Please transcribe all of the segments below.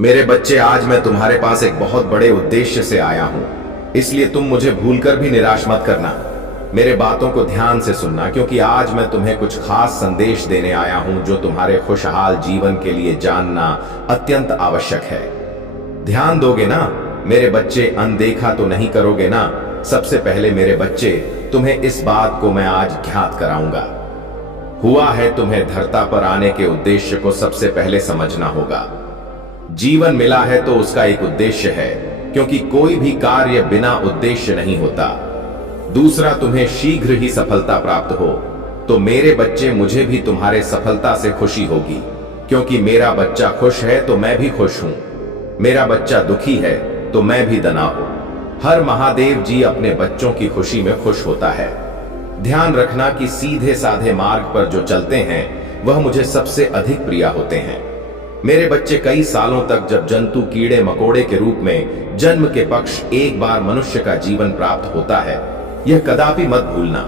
मेरे बच्चे, आज मैं तुम्हारे पास एक बहुत बड़े उद्देश्य से आया हूं, इसलिए तुम मुझे भूलकर भी निराश मत करना। मेरे बातों को ध्यान से सुनना, क्योंकि आज मैं तुम्हें कुछ खास संदेश देने आया हूं जो तुम्हारे खुशहाल जीवन के लिए जानना अत्यंत आवश्यक है। ध्यान दोगे ना मेरे बच्चे? अनदेखा तो नहीं करोगे ना? सबसे पहले मेरे बच्चे, तुम्हें इस बात को मैं आज ज्ञात कराऊंगा। हुआ है, तुम्हें धरती पर आने के उद्देश्य को सबसे पहले समझना होगा। जीवन मिला है तो उसका एक उद्देश्य है, क्योंकि कोई भी कार्य बिना उद्देश्य नहीं होता। दूसरा, तुम्हें शीघ्र ही सफलता प्राप्त हो तो मेरे बच्चे, मुझे भी तुम्हारे सफलता से खुशी होगी, क्योंकि मेरा बच्चा खुश है तो मैं भी खुश हूं। मेरा बच्चा दुखी है तो मैं भी दना हूं। हर महादेव जी अपने बच्चों की खुशी में खुश होता है। ध्यान रखना कि सीधे साधे मार्ग पर जो चलते हैं वह मुझे सबसे अधिक प्रिय होते हैं। मेरे बच्चे, कई सालों तक जब जंतु कीड़े मकोड़े के रूप में जन्म के पक्ष एक बार मनुष्य का जीवन प्राप्त होता है, यह कदापि मत भूलना।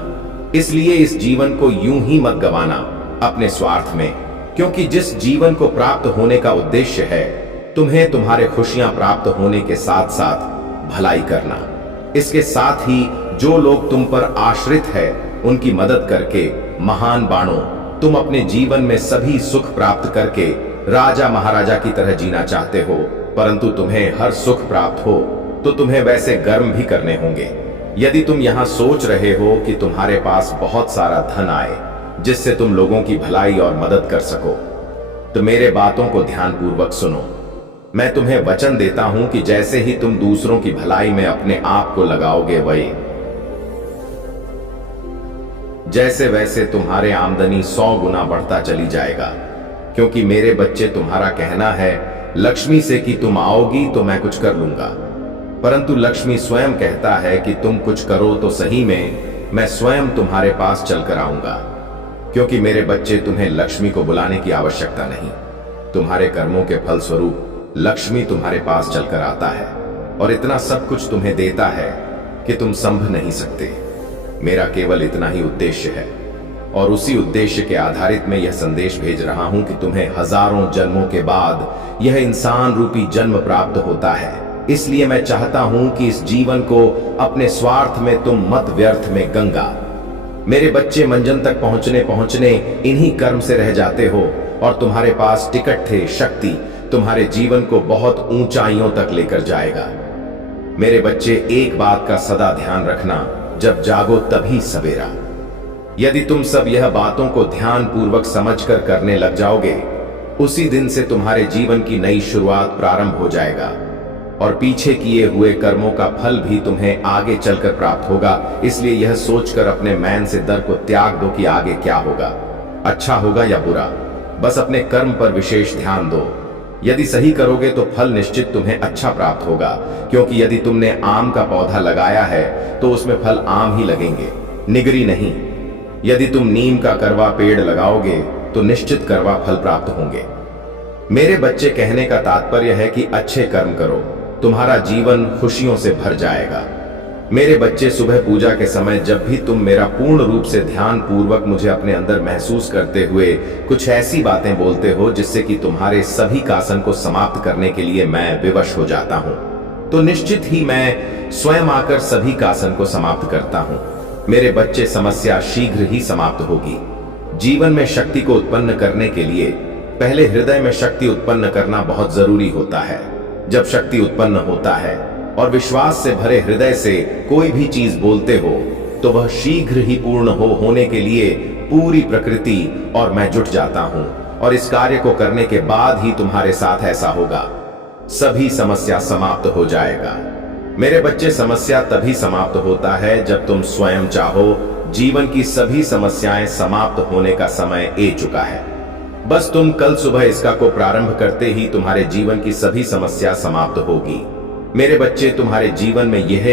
इसलिए इस जीवन को यूं ही मत गंवाना अपने स्वार्थ में, क्योंकि जिस जीवन को प्राप्त होने का उद्देश्य है तुम्हें तुम्हारे खुशियां प्राप्त होने के साथ साथ भलाई करना। इसके साथ ही जो लोग तुम पर आश्रित है उनकी मदद करके महान बाणो, तुम अपने जीवन में सभी सुख प्राप्त करके राजा महाराजा की तरह जीना चाहते हो, परंतु तुम्हें हर सुख प्राप्त हो तो तुम्हें वैसे कर्म भी करने होंगे। यदि तुम यहां सोच रहे हो कि तुम्हारे पास बहुत सारा धन आए जिससे तुम लोगों की भलाई और मदद कर सको, तो मेरे बातों को ध्यानपूर्वक सुनो। मैं तुम्हें वचन देता हूं कि जैसे ही तुम दूसरों की भलाई में अपने आप को लगाओगे, वही जैसे वैसे तुम्हारे आमदनी 100 गुना बढ़ता चली जाएगा। क्योंकि मेरे बच्चे, तुम्हारा कहना है लक्ष्मी से कि तुम आओगी तो मैं कुछ कर लूंगा, परंतु लक्ष्मी स्वयं कहता है कि तुम कुछ करो तो सही में मैं स्वयं तुम्हारे पास चलकर आऊंगा। क्योंकि मेरे बच्चे, तुम्हें लक्ष्मी को बुलाने की आवश्यकता नहीं। तुम्हारे कर्मों के फल स्वरूप लक्ष्मी तुम्हारे पास चलकर आता है और इतना सब कुछ तुम्हें देता है कि तुम संभ नहीं सकते। मेरा केवल इतना ही उद्देश्य है और उसी उद्देश्य के आधारित मैं यह संदेश भेज रहा हूं कि तुम्हें हजारों जन्मों के बाद यह इंसान रूपी जन्म प्राप्त होता है। इसलिए मैं चाहता हूं कि इस जीवन को अपने स्वार्थ में तुम मत व्यर्थ में गंगा। मेरे बच्चे, मंजन तक पहुंचने इन्हीं कर्म से रह जाते हो और तुम्हारे पास टिकट थे शक्ति तुम्हारे जीवन को बहुत ऊंचाइयों तक लेकर जाएगा। मेरे बच्चे, एक बात का सदा ध्यान रखना, जब जागो तभी सवेरा। यदि तुम सब यह बातों को ध्यान पूर्वक समझकर करने लग जाओगे, उसी दिन से तुम्हारे जीवन की नई शुरुआत प्रारंभ हो जाएगा और पीछे किए हुए कर्मों का फल भी तुम्हें आगे चलकर प्राप्त होगा। इसलिए यह सोचकर अपने मैन से डर को त्याग दो कि आगे क्या होगा, अच्छा होगा या बुरा। बस अपने कर्म पर विशेष ध्यान दो। यदि सही करोगे तो फल निश्चित तुम्हें अच्छा प्राप्त होगा, क्योंकि यदि तुमने आम का पौधा लगाया है तो उसमें फल आम ही लगेंगे, निगरी नहीं। यदि तुम नीम का करवा पेड़ लगाओगे तो निश्चित करवा फल प्राप्त होंगे। मेरे बच्चे, कहने का तात्पर्य है कि अच्छे कर्म करो, तुम्हारा जीवन खुशियों से भर जाएगा। मेरे बच्चे, सुबह पूजा के समय जब भी तुम मेरा पूर्ण रूप से ध्यान पूर्वक मुझे अपने अंदर महसूस करते हुए कुछ ऐसी बातें बोलते हो जिससे कि तुम्हारे सभी कासन को समाप्त करने के लिए मैं विवश हो जाता हूं, तो निश्चित ही मैं स्वयं आकर सभी कासन को समाप्त करता हूं। मेरे बच्चे, समस्या शीघ्र ही समाप्त होगी। जीवन में शक्ति को उत्पन्न करने के लिए पहले हृदय में शक्ति उत्पन्न करना बहुत जरूरी होता है। जब शक्ति उत्पन्न होता है और विश्वास से भरे हृदय से कोई भी चीज बोलते हो तो वह शीघ्र ही पूर्ण होने के लिए पूरी प्रकृति और मैं जुट जाता हूं, और इस कार्य को करने के बाद ही तुम्हारे साथ ऐसा होगा। सभी समस्या समाप्त हो जाएगा। मेरे बच्चे, समस्या तभी समाप्त होता है जब तुम स्वयं चाहो। जीवन की सभी समस्याएं समाप्त होने का समय आ चुका है। बस तुम कल सुबह इसका को प्रारंभ करते ही तुम्हारे जीवन की सभी समस्या समाप्त होगी। मेरे बच्चे, तुम्हारे जीवन में यह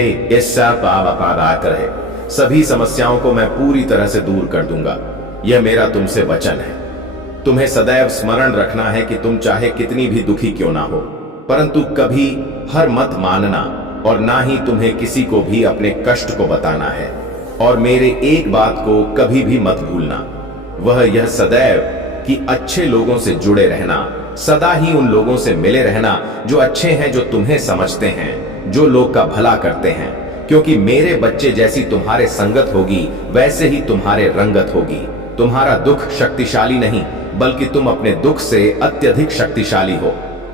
आकर है, सभी समस्याओं को मैं पूरी तरह से दूर कर दूंगा। यह मेरा तुमसे वचन है। तुम्हें सदैव स्मरण रखना है कि तुम चाहे कितनी भी दुखी क्यों ना हो, परंतु कभी हर मत मानना और ना ही तुम्हें किसी को भी अपने कष्ट को बताना है। और मेरे एक बात को कभी भी मत भूलना, वह यह सदैव कि अच्छे लोगों से जुड़े रहना, सदा ही उन लोगों से मिले रहना जो अच्छे हैं, जो तुम्हें समझते हैं, जो लोग का भला करते हैं, क्योंकि मेरे बच्चे जैसी तुम्हारे संगत होगी वैसे ही तुम्हारे रंगत होगी। तुम्हारा दुख शक्तिशाली नहीं, बल्कि तुम अपने दुख से अत्यधिक शक्तिशाली हो।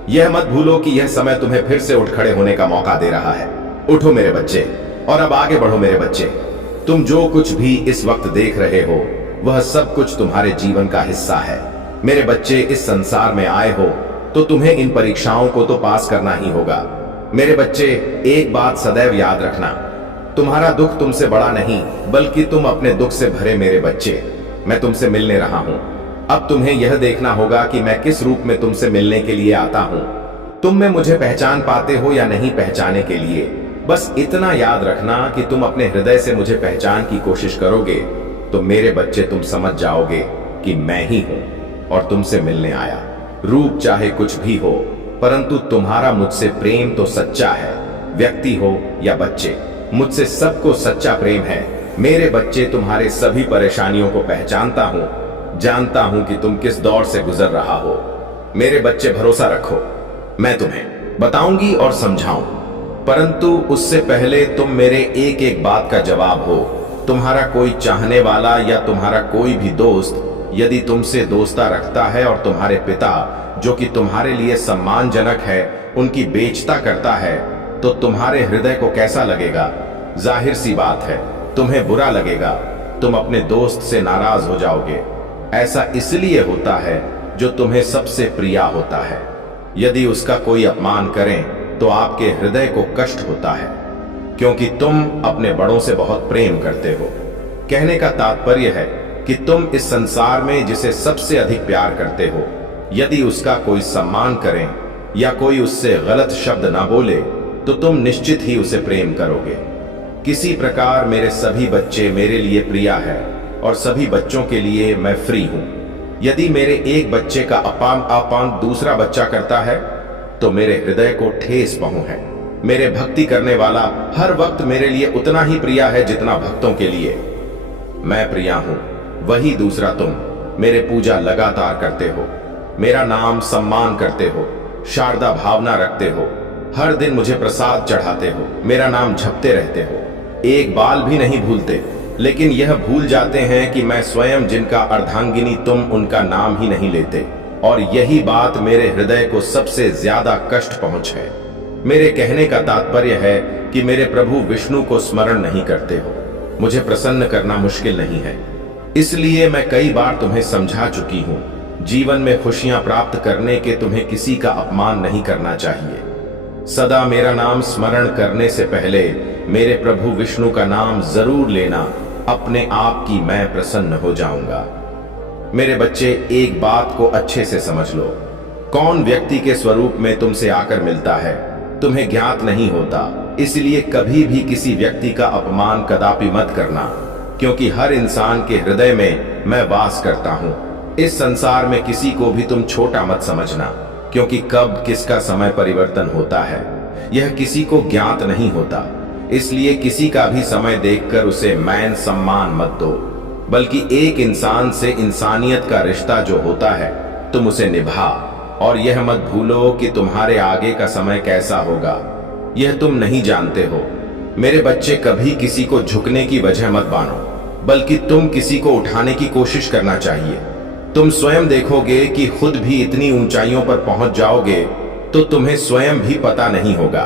यह मत भूलो कि यह समय तुम्हें फिर से उठ खड़े होने का मौका दे रहा है। उठो मेरे बच्चे, और अब आगे बढ़ो मेरे बच्चे। तुम जो कुछ भी इस वक्त देख रहे हो वह सब कुछ तुम्हारे जीवन का हिस्सा है। मेरे बच्चे, इस संसार में आए हो तो तुम्हें इन परीक्षाओं को तो पास करना ही होगा। मेरे बच्चे, एक बात सदैव याद रखना, तुम्हारा दुख तुमसे बड़ा नहीं, बल्कि तुम अपने दुख से भरे। मेरे बच्चे, मैं तुमसे मिलने रहा हूं। अब तुम्हें यह देखना होगा कि मैं किस रूप में तुमसे मिलने के लिए आता हूं। तुम में मुझे पहचान पाते हो या नहीं पहचाने के लिए, बस इतना याद रखना कि तुम अपने हृदय से मुझे पहचान की कोशिश करोगे तो मेरे बच्चे तुम समझ जाओगे कि मैं ही हूं और तुमसे मिलने आया। रूप चाहे कुछ भी हो, परंतु तुम्हारा मुझसे प्रेम तो सच्चा है। व्यक्ति हो या बच्चे, मुझसे सबको सच्चा प्रेम है। मेरे बच्चे, तुम्हारे सभी परेशानियों को पहचानता हूं, जानता हूं कि तुम किस दौर से गुजर रहा हो। मेरे बच्चे, भरोसा रखो, मैं तुम्हें बताऊंगी और समझाऊं, परंतु उससे पहले तुम मेरे एक एक बात का जवाब हो। तुम्हारा कोई चाहने वाला या तुम्हारा कोई भी दोस्त यदि तुमसे दोस्ता रखता है और तुम्हारे पिता, जो कि तुम्हारे लिए सम्मानजनक है, उनकी बेइज्जती करता है, तो तुम्हारे हृदय को कैसा लगेगा? जाहिर सी बात है, तुम्हें बुरा लगेगा। तुम अपने दोस्त से नाराज हो जाओगे। ऐसा इसलिए होता है जो तुम्हें सबसे प्रिय होता है। यदि उसका कोई अपमान करें तो आपके हृदय को कष्ट होता है, क्योंकि तुम अपने बड़ों से बहुत प्रेम करते हो। कहने का तात्पर्य है कि तुम इस संसार में जिसे सबसे अधिक प्यार करते हो, यदि उसका कोई सम्मान करें या कोई उससे गलत शब्द ना बोले तो तुम निश्चित ही उसे प्रेम करोगे। किसी प्रकार मेरे सभी बच्चे मेरे लिए प्रिय है और सभी बच्चों के लिए मैं फ्री हूं। यदि मेरे एक बच्चे का अपमान दूसरा बच्चा करता है तो मेरे हृदय को ठेस पहुंच है। मेरे भक्ति करने वाला हर वक्त मेरे लिए उतना ही प्रिय है जितना भक्तों के लिए मैं प्रिय हूं। वही दूसरा तुम मेरे पूजा लगातार करते हो, मेरा नाम सम्मान करते हो, शारदा भावना रखते हो, हर दिन मुझे प्रसाद चढ़ाते हो, मेरा नाम जपते रहते हो, एक बाल भी नहीं भूलते। लेकिन यह भूल जाते हैं कि मैं स्वयं जिनका अर्धांगिनी तुम, उनका नाम ही नहीं लेते। और यही बात मेरे हृदय को सबसे ज्यादा कष्ट पहुंच है। मेरे कहने का तात्पर्य है कि मेरे प्रभु विष्णु को स्मरण नहीं करते हो। मुझे प्रसन्न करना मुश्किल नहीं है, इसलिए मैं कई बार तुम्हें समझा चुकी हूं। जीवन में खुशियां प्राप्त करने के तुम्हें किसी का अपमान नहीं करना चाहिए। सदा मेरा नाम स्मरण करने से पहले मेरे प्रभु विष्णु का नाम जरूर लेना। अपने आप की मैं प्रसन्न हो जाऊंगा। मेरे बच्चे, एक बात को अच्छे से समझ लो, कौन व्यक्ति के स्वरूप में तुमसे आकर मिलता है तुम्हें ज्ञात नहीं होता। इसलिए कभी भी किसी व्यक्ति का अपमान कदापि मत करना, क्योंकि हर इंसान के हृदय में मैं वास करता हूं। इस संसार में किसी को भी तुम छोटा मत समझना, क्योंकि कब किसका समय परिवर्तन होता है यह किसी को ज्ञात नहीं होता। इसलिए किसी का भी समय देखकर उसे मान सम्मान मत दो, बल्कि एक इंसान से इंसानियत का रिश्ता जो होता है तुम उसे निभा। और यह मत भूलो कि तुम्हारे आगे का समय कैसा होगा, यह तुम नहीं जानते हो। मेरे बच्चे, कभी किसी को झुकने की वजह मत बानो, बल्कि तुम किसी को उठाने की कोशिश करना चाहिए। तुम स्वयं देखोगे कि खुद भी इतनी ऊंचाइयों पर पहुंच जाओगे तो तुम्हें स्वयं भी पता नहीं होगा,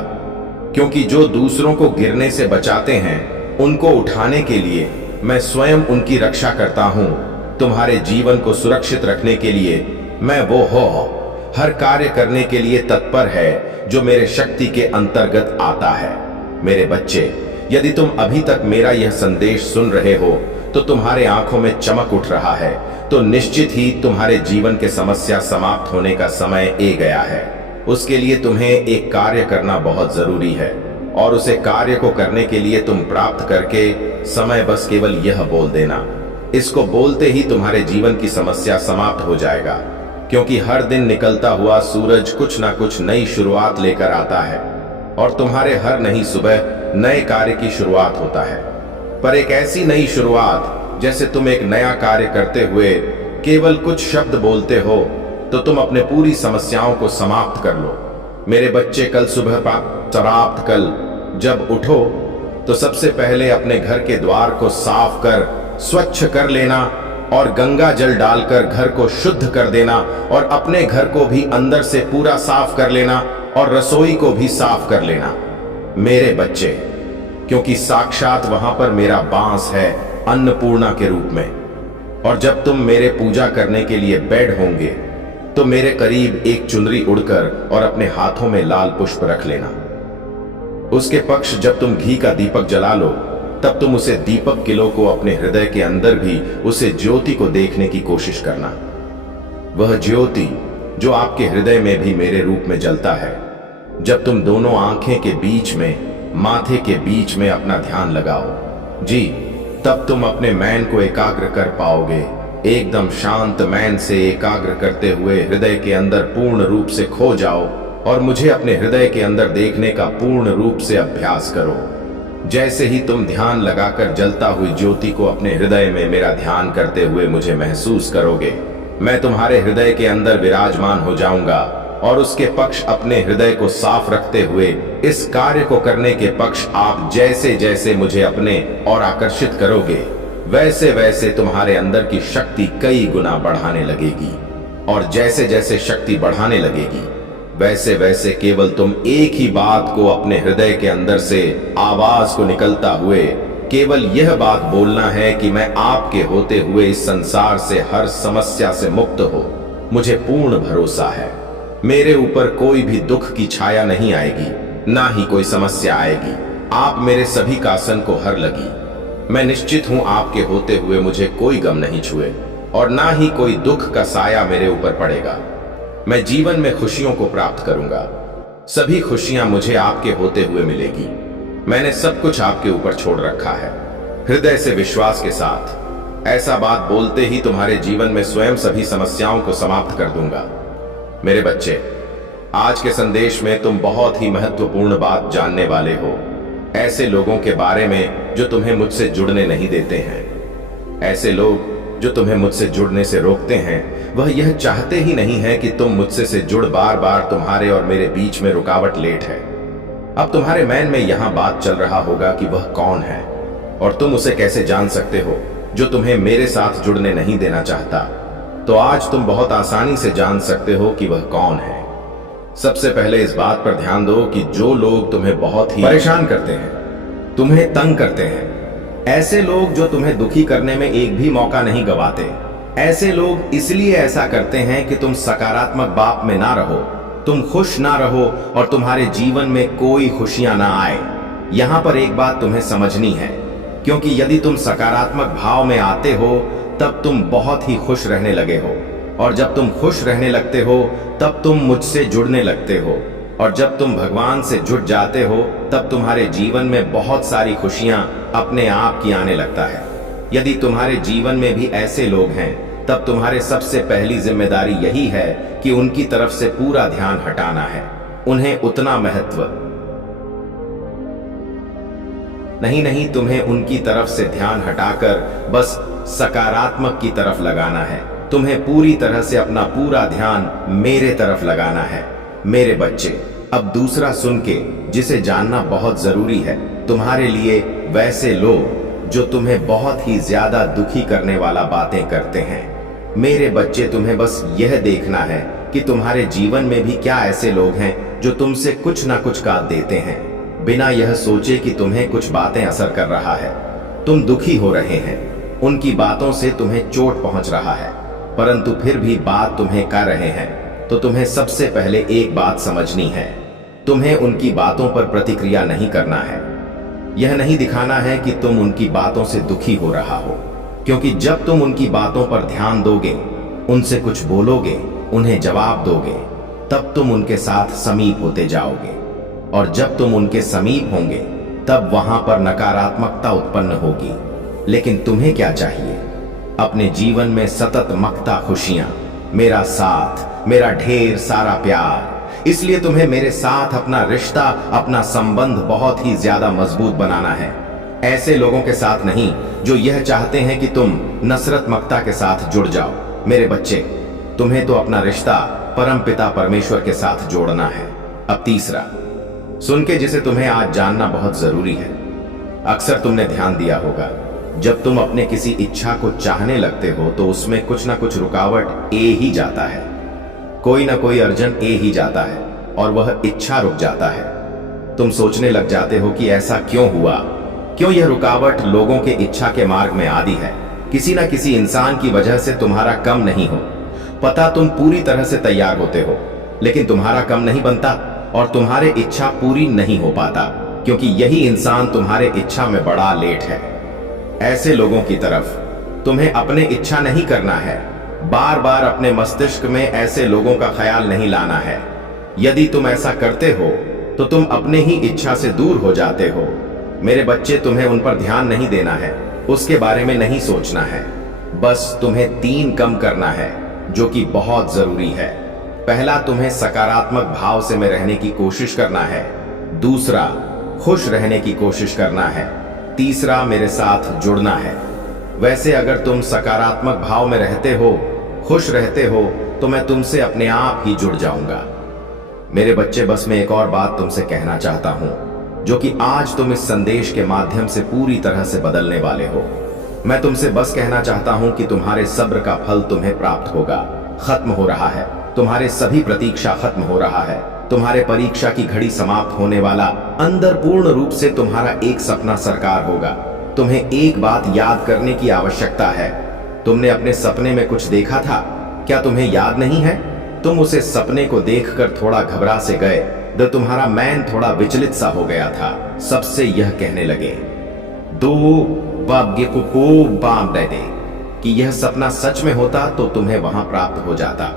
क्योंकि जो दूसरों को गिरने से बचाते हैं उनको उठाने के लिए मैं स्वयं उनकी रक्षा करता हूं। तुम्हारे जीवन को सुरक्षित रखने के लिए मैं वो हर कार्य करने के लिए तत्पर है जो मेरे शक्ति के अंतर्गत आता है। मेरे बच्चे, यदि तुम अभी तक मेरा यह संदेश सुन रहे हो तो तुम्हारे आंखों में चमक उठ रहा है, तो निश्चित ही तुम्हारे जीवन के समस्या समाप्त होने का समय आ गया है। उसके लिए तुम्हें एक कार्य करना बहुत जरूरी है, और उसे कार्य को करने के लिए तुम प्राप्त करके समय बस केवल यह बोल देना। इसको बोलते ही तुम्हारे जीवन की समस्या समाप्त हो जाएगा, क्योंकि हर दिन निकलता हुआ सूरज कुछ ना कुछ नई शुरुआत लेकर आता है और तुम्हारे हर नई सुबह नए कार्य की शुरुआत होता है। पर एक ऐसी नई शुरुआत जैसे तुम एक नया कार्य करते हुए केवल कुछ शब्द बोलते हो, तो तुम अपने पूरी समस्याओं को समाप्त कर लो। मेरे बच्चे, कल सुबह प्राप्त कल जब उठो तो सबसे पहले अपने घर के द्वार को साफ कर स्वच्छ कर लेना और गंगा जल डालकर घर को शुद्ध कर देना और अपने घर को भी अंदर से पूरा साफ कर लेना और रसोई को भी साफ कर लेना मेरे बच्चे, क्योंकि साक्षात वहां पर मेरा बांस है अन्नपूर्णा के रूप में। और जब तुम मेरे पूजा करने के लिए बैठ होंगे तो मेरे करीब एक चुनरी उड़कर और अपने हाथों में लाल पुष्प रख लेना। उसके पक्ष जब तुम घी का दीपक जला लो तब तुम उसे दीपक किलो को अपने हृदय के अंदर भी उसे ज्योति को देखने की कोशिश करना। वह ज्योति जो आपके हृदय में भी मेरे रूप में जलता है। जब तुम दोनों आंखें के बीच में, माथे के बीच में अपना ध्यान लगाओ जी, तब तुम अपने मैन को एकाग्र कर पाओगे। एकदम शांत मैन से एकाग्र करते हुए हृदय के अंदर पूर्ण रूप से खो जाओ और मुझे अपने हृदय के अंदर देखने का पूर्ण रूप से अभ्यास करो। जैसे ही तुम ध्यान लगाकर जलता हुई ज्योति को अपने हृदय में मेरा ध्यान करते हुए मुझे महसूस करोगे, मैं तुम्हारे हृदय के अंदर विराजमान हो जाऊंगा और उसके पक्ष अपने हृदय को साफ रखते हुए इस कार्य को करने के पक्ष आप जैसे जैसे मुझे अपने और आकर्षित करोगे वैसे वैसे तुम्हारे अंदर की शक्ति कई गुना बढ़ाने लगेगी। और जैसे जैसे शक्ति बढ़ाने लगेगी वैसे वैसे केवल तुम एक ही बात को अपने हृदय के अंदर से आवाज को निकलता हुए केवल यह बात बोलना है कि मैं आपके होते हुए इस संसार से हर समस्या से मुक्त हो। मुझे पूर्ण भरोसा है मेरे ऊपर कोई भी दुख की छाया नहीं आएगी, ना ही कोई समस्या आएगी। आप मेरे सभी कासन को हर लगी। मैं निश्चित हूं आपके होते हुए मुझे कोई गम नहीं छुए और ना ही कोई दुख का साया मेरे ऊपर पड़ेगा। मैं जीवन में खुशियों को प्राप्त करूंगा। सभी खुशियां मुझे आपके होते हुए मिलेगी। मैंने सब कुछ आपके ऊपर छोड़ रखा है। हृदय से विश्वास के साथ ऐसा बात बोलते ही तुम्हारे जीवन में स्वयं सभी समस्याओं को समाप्त कर दूंगा। मेरे बच्चे, आज के संदेश में तुम बहुत ही महत्वपूर्ण बात जानने वाले हो। ऐसे लोगों के बारे में जो तुम्हें मुझसे जुड़ने नहीं देते हैं। ऐसे लोग जो तुम्हें मुझसे जुड़ने से रोकते हैं, वह यह चाहते ही नहीं है कि तुम मुझसे से जुड़। बार बार तुम्हारे और मेरे बीच में रुकावट लेट है। अब तुम्हारे मन में यहां बात चल रहा होगा कि वह कौन है और तुम उसे कैसे जान सकते हो जो तुम्हें मेरे साथ जुड़ने नहीं देना चाहता। तो आज तुम बहुत आसानी से जान सकते हो कि वह कौन है। सबसे पहले इस बात पर ध्यान दो कि जो लोग तुम्हें बहुत ही परेशान करते हैं, तुम्हें तंग करते हैं, ऐसे लोग जो तुम्हें दुखी करने में एक भी मौका नहीं गवाते, ऐसे लोग इसलिए ऐसा करते हैं कि तुम सकारात्मक बात में ना रहो, तुम खुश ना रहो और तुम्हारे जीवन में कोई खुशियां ना आए। यहां पर एक बात तुम्हें समझनी है, क्योंकि यदि तुम सकारात्मक भाव में आते हो तब तुम बहुत ही खुश रहने लगे हो, और जब तुम खुश रहने लगते हो तब तुम मुझसे जुड़ने लगते हो, और जब तुम भगवान से जुड़ जाते हो तब तुम्हारे जीवन में बहुत सारी खुशियां अपने आप की आने लगता है। यदि तुम्हारे जीवन में भी ऐसे लोग हैं तब तुम्हारे सबसे पहली जिम्मेदारी यही है कि उनकी तरफ से पूरा ध्यान हटाना है। उन्हें उतना महत्व नहीं, तुम्हें उनकी तरफ से ध्यान हटाकर बस सकारात्मक की तरफ लगाना है। तुम्हें पूरी तरह से अपना पूरा ध्यान मेरे तरफ लगाना है। मेरे बच्चे, अब दूसरा सुन के जिसे जानना बहुत जरूरी है, तुम्हारे लिए वैसे लोग जो तुम्हें बहुत ही ज्यादा दुखी करने वाला बातें करते हैं। मेरे बच्चे, तुम्हें बस यह देखना है कि तुम्हारे जीवन में भी क्या ऐसे लोग हैं जो तुमसे कुछ ना कुछ काट देते हैं, बिना यह सोचे कि तुम्हें कुछ बातें असर कर रहा है। तुम दुखी हो रहे हैं, उनकी बातों से तुम्हें चोट पहुंच रहा है, परंतु फिर भी बात तुम्हें कर रहे हैं, तो तुम्हें सबसे पहले एक बात समझनी है। तुम्हें उनकी बातों पर प्रतिक्रिया नहीं करना है। यह नहीं दिखाना है कि तुम उनकी बातों से दुखी हो रहा हो, क्योंकि जब तुम उनकी बातों पर ध्यान दोगे, उनसे कुछ बोलोगे, उन्हें जवाब दोगे, तब तुम उनके साथ समीप होते जाओगे, और जब तुम उनके समीप होंगे तब वहां पर नकारात्मकता उत्पन्न होगी। लेकिन तुम्हें क्या चाहिए? अपने जीवन में सतत मकता खुशियां, मेरा साथ, मेरा ढेर सारा प्यार। इसलिए तुम्हें मेरे साथ अपना रिश्ता, अपना संबंध बहुत ही ज्यादा मजबूत बनाना है। ऐसे लोगों के साथ नहीं जो यह चाहते हैं कि तुम नफरतमकता के साथ जुड़ जाओ। मेरे बच्चे, तुम्हें तो अपना रिश्ता परमपिता परमेश्वर के साथ जोड़ना है। अब तीसरा, सुन के जिसे तुम्हें आज जानना बहुत जरूरी है। अक्सर तुमने ध्यान दिया होगा, जब तुम अपने किसी इच्छा को चाहने लगते हो तो उसमें कुछ ना कुछ रुकावट ए ही जाता है, कोई ना कोई अर्जन ए ही जाता है और वह इच्छा रुक जाता है। तुम सोचने लग जाते हो कि ऐसा क्यों हुआ, क्यों यह रुकावट लोगों के इच्छा के मार्ग में आती है। किसी ना किसी इंसान की वजह से तुम्हारा कम नहीं हो। पता तुम पूरी तरह से तैयार होते हो, लेकिन तुम्हारा कम नहीं बनता और तुम्हारे इच्छा पूरी नहीं हो पाता, क्योंकि यही इंसान तुम्हारे इच्छा में बड़ा लेट है। ऐसे लोगों की तरफ तुम्हें अपने इच्छा नहीं करना है। बार बार अपने मस्तिष्क में ऐसे लोगों का ख्याल नहीं लाना है। यदि तुम ऐसा करते हो तो तुम अपने ही इच्छा से दूर हो जाते हो। मेरे बच्चे, तुम्हें उन पर ध्यान नहीं देना है, उसके बारे में नहीं सोचना है। बस तुम्हें 3 कम करना है, जो कि बहुत जरूरी है। पहला, तुम्हें सकारात्मक भाव से में रहने की कोशिश करना है। दूसरा, खुश रहने की कोशिश करना है। तीसरा, मेरे साथ जुड़ना है। वैसे अगर तुम सकारात्मक भाव में रहते हो, खुश रहते हो, तो मैं तुमसे अपने आप ही जुड़ जाऊंगा। मेरे बच्चे, बस मैं एक और बात तुमसे कहना चाहता हूं, जो कि आज तुम इस संदेश के माध्यम से पूरी तरह से बदलने वाले हो। मैं तुमसे बस कहना चाहता हूं कि तुम्हारे सब्र का फल तुम्हें प्राप्त होगा। खत्म हो रहा है, तुम्हारे सभी प्रतीक्षा खत्म हो रहा है। तुम्हारे परीक्षा की घड़ी समाप्त होने वाला। अंदर पूर्ण रूप से तुम्हारा एक सपना साकार होगा। तुम्हें एक बात याद करने की आवश्यकता है। तुमने अपने सपने में कुछ देखा था, क्या तुम्हें याद नहीं है? तुम उसे सपने को देखकर थोड़ा घबरा से गए, तो तुम्हारा मैन थोड़ा विचलित सा हो गया था। सबसे यह कहने लगे, दो बाब्गे को बाम दे दे, कि यह सपना सच में होता तो तुम्हें वहां प्राप्त हो जाता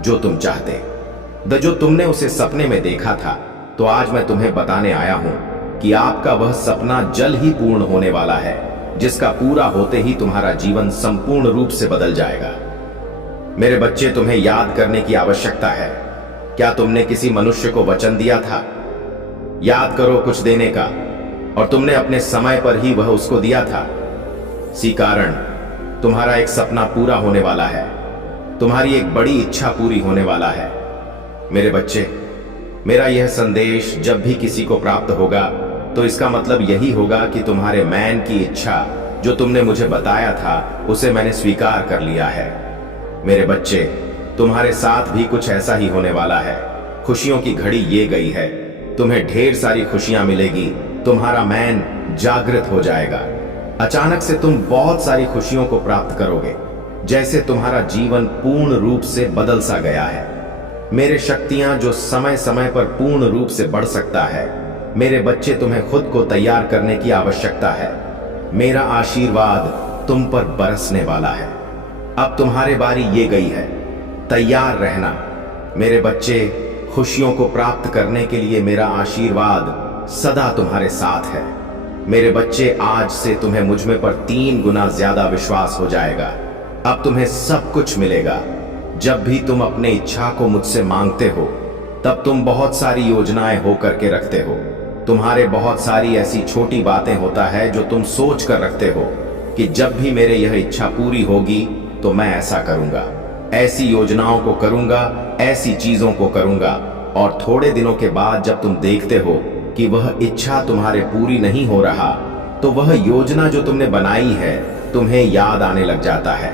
जो तुम चाहते। जो तुमने उसे सपने में देखा था, तो आज मैं तुम्हें बताने आया हूं कि आपका वह सपना जल्द ही पूर्ण होने वाला है, जिसका पूरा होते ही तुम्हारा जीवन संपूर्ण रूप से बदल जाएगा। मेरे बच्चे, तुम्हें याद करने की आवश्यकता है। क्या तुमने किसी मनुष्य को वचन दिया था? याद करो कुछ देने का, और तुमने अपने समय पर ही वह उसको दिया था। इसी कारण तुम्हारा एक सपना पूरा होने वाला है, तुम्हारी एक बड़ी इच्छा पूरी होने वाला है। मेरे बच्चे, मेरा यह संदेश जब भी किसी को प्राप्त होगा, तो इसका मतलब यही होगा कि तुम्हारे मैन की इच्छा जो तुमने मुझे बताया था, उसे मैंने स्वीकार कर लिया है। मेरे बच्चे, तुम्हारे साथ भी कुछ ऐसा ही होने वाला है। खुशियों की घड़ी ये गई है, तुम्हें ढेर सारी खुशियां मिलेगी। तुम्हारा मैन जागृत हो जाएगा। अचानक से तुम बहुत सारी खुशियों को प्राप्त करोगे, जैसे तुम्हारा जीवन पूर्ण रूप से बदल सा गया है। मेरे शक्तियां जो समय समय पर पूर्ण रूप से बढ़ सकता है। मेरे बच्चे, तुम्हें खुद को तैयार करने की आवश्यकता है। मेरा आशीर्वाद तुम पर बरसने वाला है। अब तुम्हारी बारी ये गई है, तैयार रहना। मेरे बच्चे, खुशियों को प्राप्त करने के लिए मेरा आशीर्वाद सदा तुम्हारे साथ है। मेरे बच्चे, आज से तुम्हें मुझ में पर 3 गुना ज्यादा विश्वास हो जाएगा। अब तुम्हें सब कुछ मिलेगा। जब भी तुम अपने इच्छा को मुझसे मांगते हो, तब तुम बहुत सारी योजनाएं हो करके रखते हो। तुम्हारे बहुत सारी ऐसी छोटी बातें होता है जो तुम सोच कर रखते हो कि जब भी मेरे यह इच्छा पूरी होगी तो मैं ऐसा करूंगा, ऐसी योजनाओं को करूंगा, ऐसी चीजों को करूंगा। और थोड़े दिनों के बाद जब तुम देखते हो कि वह इच्छा तुम्हारे पूरी नहीं हो रहा, तो वह योजना जो तुमने बनाई है तुम्हें याद आने लग जाता है।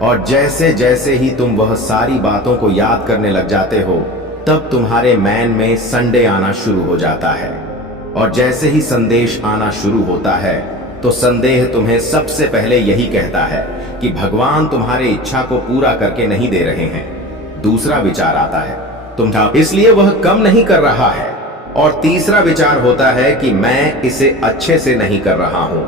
और जैसे जैसे ही तुम वह सारी बातों को याद करने लग जाते हो, तब तुम्हारे मैन में संदेह आना शुरू हो जाता है। और जैसे ही संदेश आना शुरू होता है, तो संदेह तुम्हें सबसे पहले यही कहता है कि भगवान तुम्हारे इच्छा को पूरा करके नहीं दे रहे हैं। दूसरा विचार आता है, इसलिए वह कम नहीं कर रहा है। और तीसरा विचार होता है कि मैं इसे अच्छे से नहीं कर रहा हूं,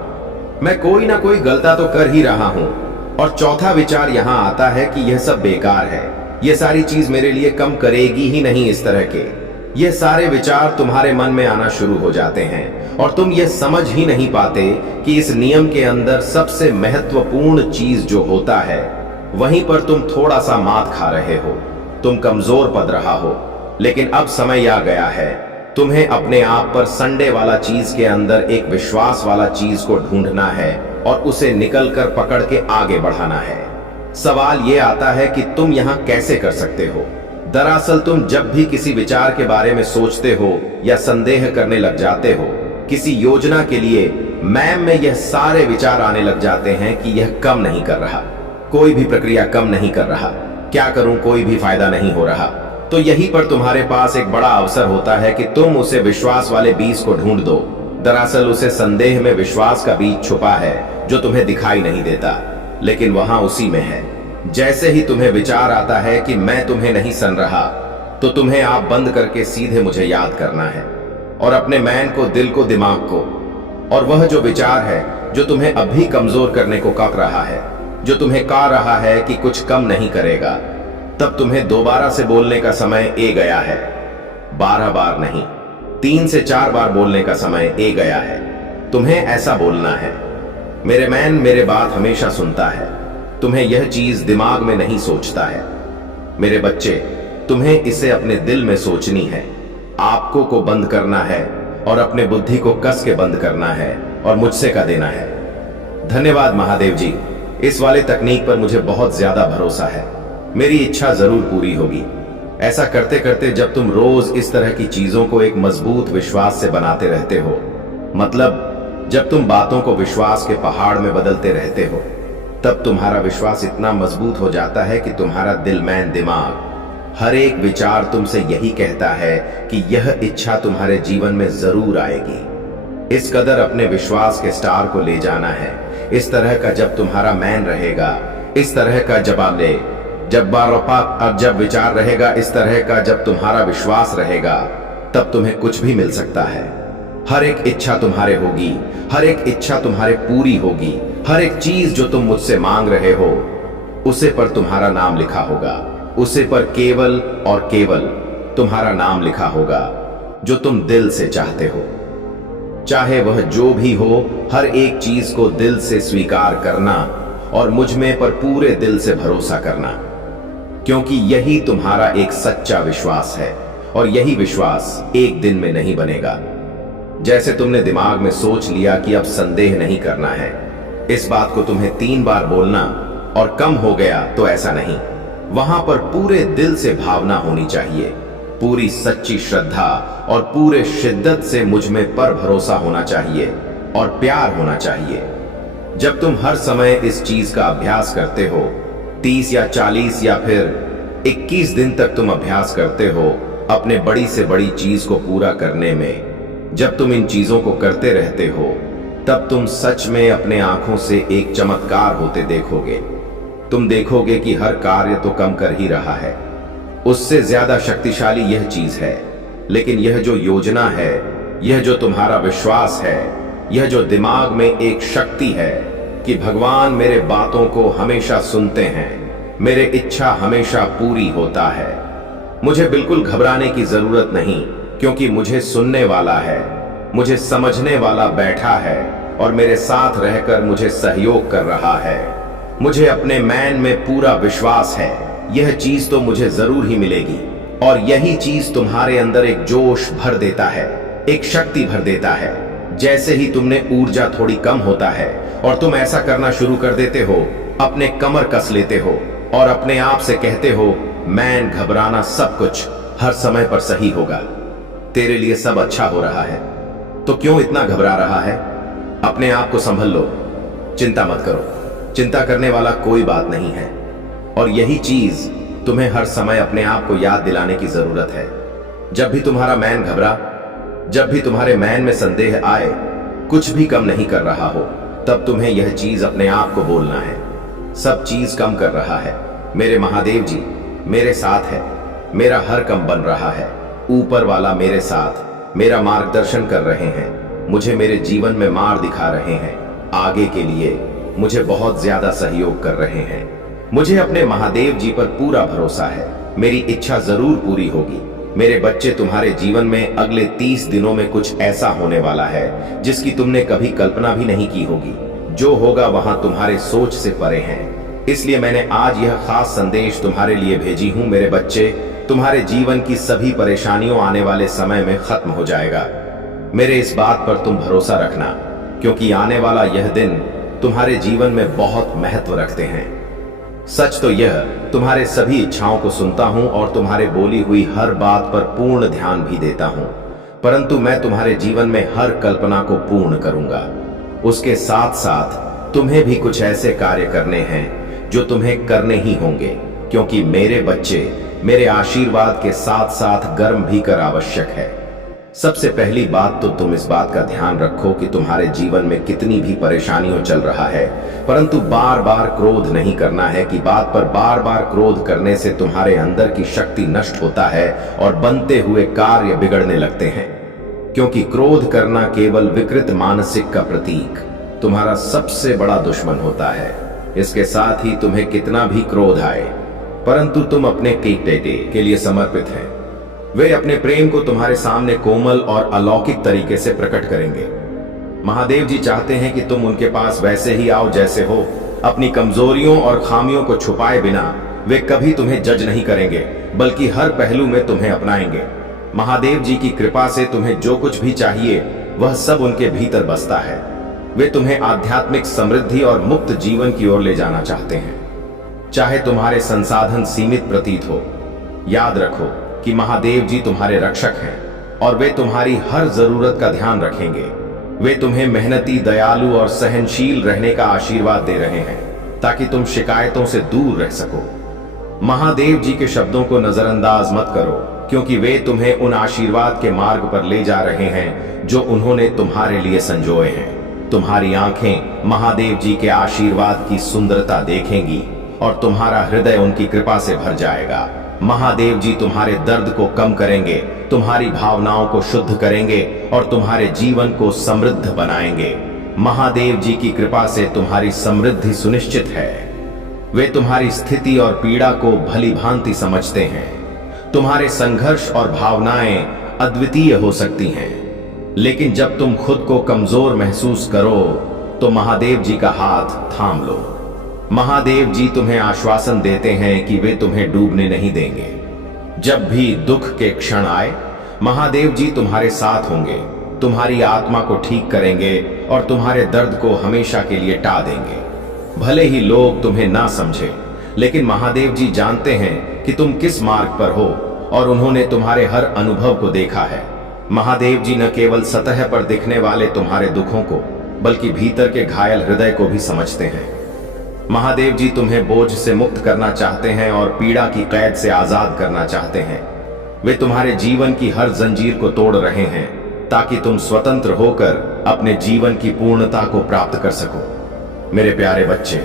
मैं कोई ना कोई गलता तो कर ही रहा हूं। और चौथा विचार यहां आता है कि यह सब बेकार है, यह सारी चीज मेरे लिए कम करेगी ही नहीं। इस तरह के ये सारे विचार तुम्हारे मन में आना शुरू हो जाते हैं और तुम ये समझ ही नहीं पाते कि इस नियम के अंदर सबसे महत्वपूर्ण चीज जो होता है, वहीं पर तुम थोड़ा सा मात खा रहे हो, तुम कमजोर पड़ रहा हो। लेकिन अब समय आ गया है, तुम्हें अपने आप पर संडे वाला चीज के अंदर एक विश्वास वाला चीज को ढूंढना है और उसे निकल कर पकड़ के आगे बढ़ाना है। सवाल ये आता है कि तुम यहां कैसे कर सकते हो। दरअसल तुम जब भी किसी विचार के बारे में सोचते हो या संदेह करने लग जाते हो, किसी योजना के लिए मैम में यह सारे विचार आने लग जाते हैं कि यह कम नहीं कर रहा, कोई भी प्रक्रिया कम नहीं कर रहा, क्या करूं, कोई भी फायदा नहीं हो रहा। तो यहीं पर तुम्हारे पास एक बड़ा अवसर होता है कि तुम उसे विश्वास वाले बीज को ढूंढ दो। दरअसल उसे संदेह में विश्वास का बीज छुपा है जो तुम्हें दिखाई नहीं देता, लेकिन वहां उसी में है। जैसे ही तुम्हें विचार आता है कि मैं तुम्हें नहीं सन रहा, तो तुम्हें आप बंद करके सीधे मुझे याद करना है, और अपने मैन को, दिल को, दिमाग को, और वह जो विचार है जो तुम्हें अभी कमजोर करने को कह रहा है, जो तुम्हें कह रहा है कि कुछ कम नहीं करेगा, तब तुम्हें दोबारा से बोलने का समय ए गया है। 12 बार नहीं, 3 से 4 बार बोलने का समय ए गया है। तुम्हें ऐसा बोलना है, मेरे मैन मेरे बात हमेशा सुनता है, तुम्हें यह चीज दिमाग में नहीं सोचता है। मेरे बच्चे, तुम्हें इसे अपने दिल में सोचनी है, आपको को बंद करना है और अपने बुद्धि को कस के बंद करना है और मुझसे का देना है। धन्यवाद महादेव जी, इस वाले तकनीक पर मुझे बहुत ज्यादा भरोसा है, मेरी इच्छा जरूर पूरी होगी। ऐसा करते करते जब तुम रोज इस तरह की चीजों को एक मजबूत विश्वास से बनाते रहते हो, मतलब जब तुम बातों को विश्वास के पहाड़ में बदलते रहते हो, तब तुम्हारा विश्वास इतना मजबूत हो जाता है कि तुम्हारा दिल, मैन, दिमाग, हर एक विचार तुमसे यही कहता है कि यह इच्छा तुम्हारे जीवन में जरूर आएगी। इस कदर अपने विश्वास के स्टार को ले जाना है। इस तरह का जब तुम्हारा मैन रहेगा, इस तरह का जब विचार रहेगा, इस तरह का जब तुम्हारा विश्वास रहेगा, तब तुम्हें कुछ भी मिल सकता है। हर एक इच्छा तुम्हारे होगी, हर एक इच्छा तुम्हारे पूरी होगी। हर एक चीज जो तुम मुझसे मांग रहे हो, उसे पर तुम्हारा नाम लिखा होगा, उसे पर केवल और केवल तुम्हारा नाम लिखा होगा जो तुम दिल से चाहते हो। चाहे वह जो भी हो, हर एक चीज को दिल से स्वीकार करना और मुझ में पर पूरे दिल से भरोसा करना, क्योंकि यही तुम्हारा एक सच्चा विश्वास है और यही विश्वास एक दिन में नहीं बनेगा। जैसे तुमने दिमाग में सोच लिया कि अब संदेह नहीं करना है, इस बात को तुम्हें 3 बार बोलना और कम हो गया, तो ऐसा नहीं। वहां पर पूरे दिल से भावना होनी चाहिए, पूरी सच्ची श्रद्धा और पूरे शिद्दत से मुझ में पर भरोसा होना चाहिए और प्यार होना चाहिए। जब तुम हर समय इस चीज का अभ्यास करते हो, 30 या 40 या फिर 21 दिन तक तुम अभ्यास करते हो अपने बड़ी से बड़ी चीज को पूरा करने में, जब तुम इन चीजों को करते रहते हो, तब तुम सच में अपने आंखों से एक चमत्कार होते देखोगे। तुम देखोगे कि हर कार्य तो कम कर ही रहा है, उससे ज्यादा शक्तिशाली यह चीज है। लेकिन यह जो योजना है, यह जो तुम्हारा विश्वास है, यह जो दिमाग में एक शक्ति है कि भगवान मेरे बातों को हमेशा सुनते हैं, मेरे इच्छा हमेशा पूरी होता है। मुझे बिल्कुल घबराने की जरूरत नहीं, क्योंकि मुझे सुनने वाला है, मुझे समझने वाला बैठा है और मेरे साथ रहकर मुझे सहयोग कर रहा है। मुझे अपने मैन में पूरा विश्वास है, यह चीज तो मुझे जरूर ही मिलेगी। और यही चीज तुम्हारे अंदर एक जोश भर देता है, एक शक्ति भर देता है। जैसे ही तुमने ऊर्जा थोड़ी कम होता है और तुम ऐसा करना शुरू कर देते हो, अपने कमर कस लेते हो और अपने आप से कहते हो, मैन, घबराना सब कुछ हर समय पर सही होगा, तेरे लिए सब अच्छा हो रहा है, तो क्यों इतना घबरा रहा है? अपने आप को संभल लो, चिंता मत करो, चिंता करने वाला कोई बात नहीं है। और यही चीज तुम्हें हर समय अपने आप को याद दिलाने की जरूरत है। जब भी तुम्हारा मैन घबरा, जब भी तुम्हारे मैन में संदेह आए, कुछ भी कम नहीं कर रहा हो, तब तुम्हें यह चीज अपने आप को बोलना है, सब चीज कम कर रहा है, मेरे महादेव जी मेरे साथ है, मेरा हर कम बन रहा है, ऊपर वाला मेरे साथ मेरा मार्गदर्शन कर रहे हैं, मुझे मेरे जीवन में मार्ग दिखा रहे हैं, आगे के लिए मुझे बहुत ज्यादा सहयोग कर रहे हैं। मुझे अपने महादेव जी पर पूरा भरोसा है, मेरी इच्छा जरूर पूरी होगी। मेरे बच्चे, तुम्हारे जीवन में अगले 30 दिनों में कुछ ऐसा होने वाला है जिसकी तुमने कभी कल्पना भी नहीं की होगी। जो होगा वहां तुम्हारे सोच से परे हैं। इसलिए मैंने आज यह खास संदेश तुम्हारे लिए भेजी हूं। मेरे बच्चे, तुम्हारे जीवन की सभी परेशानियों आने वाले समय में खत्म हो जाएगा। मेरे इस बात पर तुम भरोसा रखना, क्योंकि आने वाला यह दिन तुम्हारे जीवन में बहुत महत्व रखते हैं। सच तो यह तुम्हारे सभी इच्छाओं को सुनता हूं और तुम्हारे बोली हुई हर बात पर पूर्ण ध्यान भी देता हूं, परंतु मैं तुम्हारे जीवन में हर कल्पना को पूर्ण करूंगा। उसके साथ साथ तुम्हें भी कुछ ऐसे कार्य करने हैं जो तुम्हें करने ही होंगे, क्योंकि मेरे बच्चे मेरे आशीर्वाद के साथ साथ गर्म भी कर आवश्यक है। सबसे पहली बात तो तुम इस बात का ध्यान रखो कि तुम्हारे जीवन में कितनी भी परेशानियों चल रहा है, परंतु बार बार क्रोध नहीं करना है कि बात पर बार बार क्रोध करने से तुम्हारे अंदर की शक्ति नष्ट होता है और बनते हुए कार्य बिगड़ने लगते हैं। क्योंकि क्रोध करना केवल विकृत मानसिक का प्रतीक तुम्हारा सबसे बड़ा दुश्मन होता है। इसके साथ ही तुम्हें कितना भी क्रोध आए, परंतु तुम अपने कीटेटे के लिए समर्पित हैं। वे अपने प्रेम को तुम्हारे सामने कोमल और अलौकिक तरीके से प्रकट करेंगे। महादेव जी चाहते हैं कि तुम उनके पास वैसे ही आओ जैसे हो। अपनी कमजोरियों और खामियों को छुपाए बिना वे कभी तुम्हें जज नहीं करेंगे, बल्कि हर पहलू में तुम्हें अपनाएंगे। महादेव जी की कृपा से तुम्हें जो कुछ भी चाहिए वह सब उनके भीतर बसता है। वे तुम्हें आध्यात्मिक समृद्धि और मुक्त जीवन की ओर ले जाना चाहते हैं। चाहे तुम्हारे संसाधन सीमित प्रतीत हो, याद रखो कि महादेव जी तुम्हारे रक्षक हैं और वे तुम्हारी हर जरूरत का ध्यान रखेंगे। वे तुम्हें मेहनती, दयालु और सहनशील रहने का आशीर्वाद दे रहे हैं ताकि तुम शिकायतों से दूर रह सको। महादेव जी के शब्दों को नजरअंदाज मत करो, क्योंकि वे तुम्हें उन आशीर्वाद के मार्ग पर ले जा रहे हैं जो उन्होंने तुम्हारे लिए संजोए हैं। तुम्हारी आंखें महादेव जी के आशीर्वाद की सुंदरता देखेंगी और तुम्हारा हृदय उनकी कृपा से भर जाएगा। महादेव जी तुम्हारे दर्द को कम करेंगे, तुम्हारी भावनाओं को शुद्ध करेंगे और तुम्हारे जीवन को समृद्ध बनाएंगे। महादेव जी की कृपा से तुम्हारी समृद्धि सुनिश्चित है। वे तुम्हारी स्थिति और पीड़ा को भली भांति समझते हैं। तुम्हारे संघर्ष और भावनाएं अद्वितीय हो सकती हैं, लेकिन जब तुम खुद को कमजोर महसूस करो तो महादेव जी का हाथ थाम लो। महादेव जी तुम्हें आश्वासन देते हैं कि वे तुम्हें डूबने नहीं देंगे। जब भी दुख के क्षण आए, महादेव जी तुम्हारे साथ होंगे, तुम्हारी आत्मा को ठीक करेंगे और तुम्हारे दर्द को हमेशा के लिए टा देंगे। भले ही लोग तुम्हें ना समझे, लेकिन महादेव जी जानते हैं कि तुम किस मार्ग पर हो और उन्होंने तुम्हारे हर अनुभव को देखा है। महादेव जी न केवल सतह पर दिखने वाले तुम्हारे दुखों को, बल्कि भीतर के घायल हृदय को भी समझते हैं। महादेव जी तुम्हें बोझ से मुक्त करना चाहते हैं और पीड़ा की कैद से आजाद करना चाहते हैं। वे तुम्हारे जीवन की हर जंजीर को तोड़ रहे हैं ताकि तुम स्वतंत्र होकर अपने जीवन की पूर्णता को प्राप्त कर सको। मेरे प्यारे बच्चे,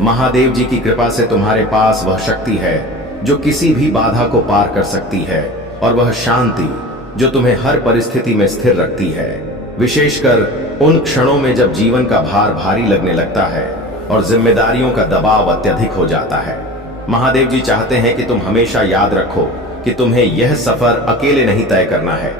महादेव जी की कृपा से तुम्हारे पास वह शक्ति है जो किसी भी बाधा को पार कर सकती है, और वह शांति जो तुम्हें हर परिस्थिति में स्थिर रखती है, विशेषकर उन क्षणों में जब जीवन का भार भारी लगने लगता है और जिम्मेदारियों का दबाव अत्यधिक हो जाता है। महादेव जी चाहते हैं कि तुम हमेशा याद रखो कि तुम्हें यह सफर अकेले नहीं तय करना है,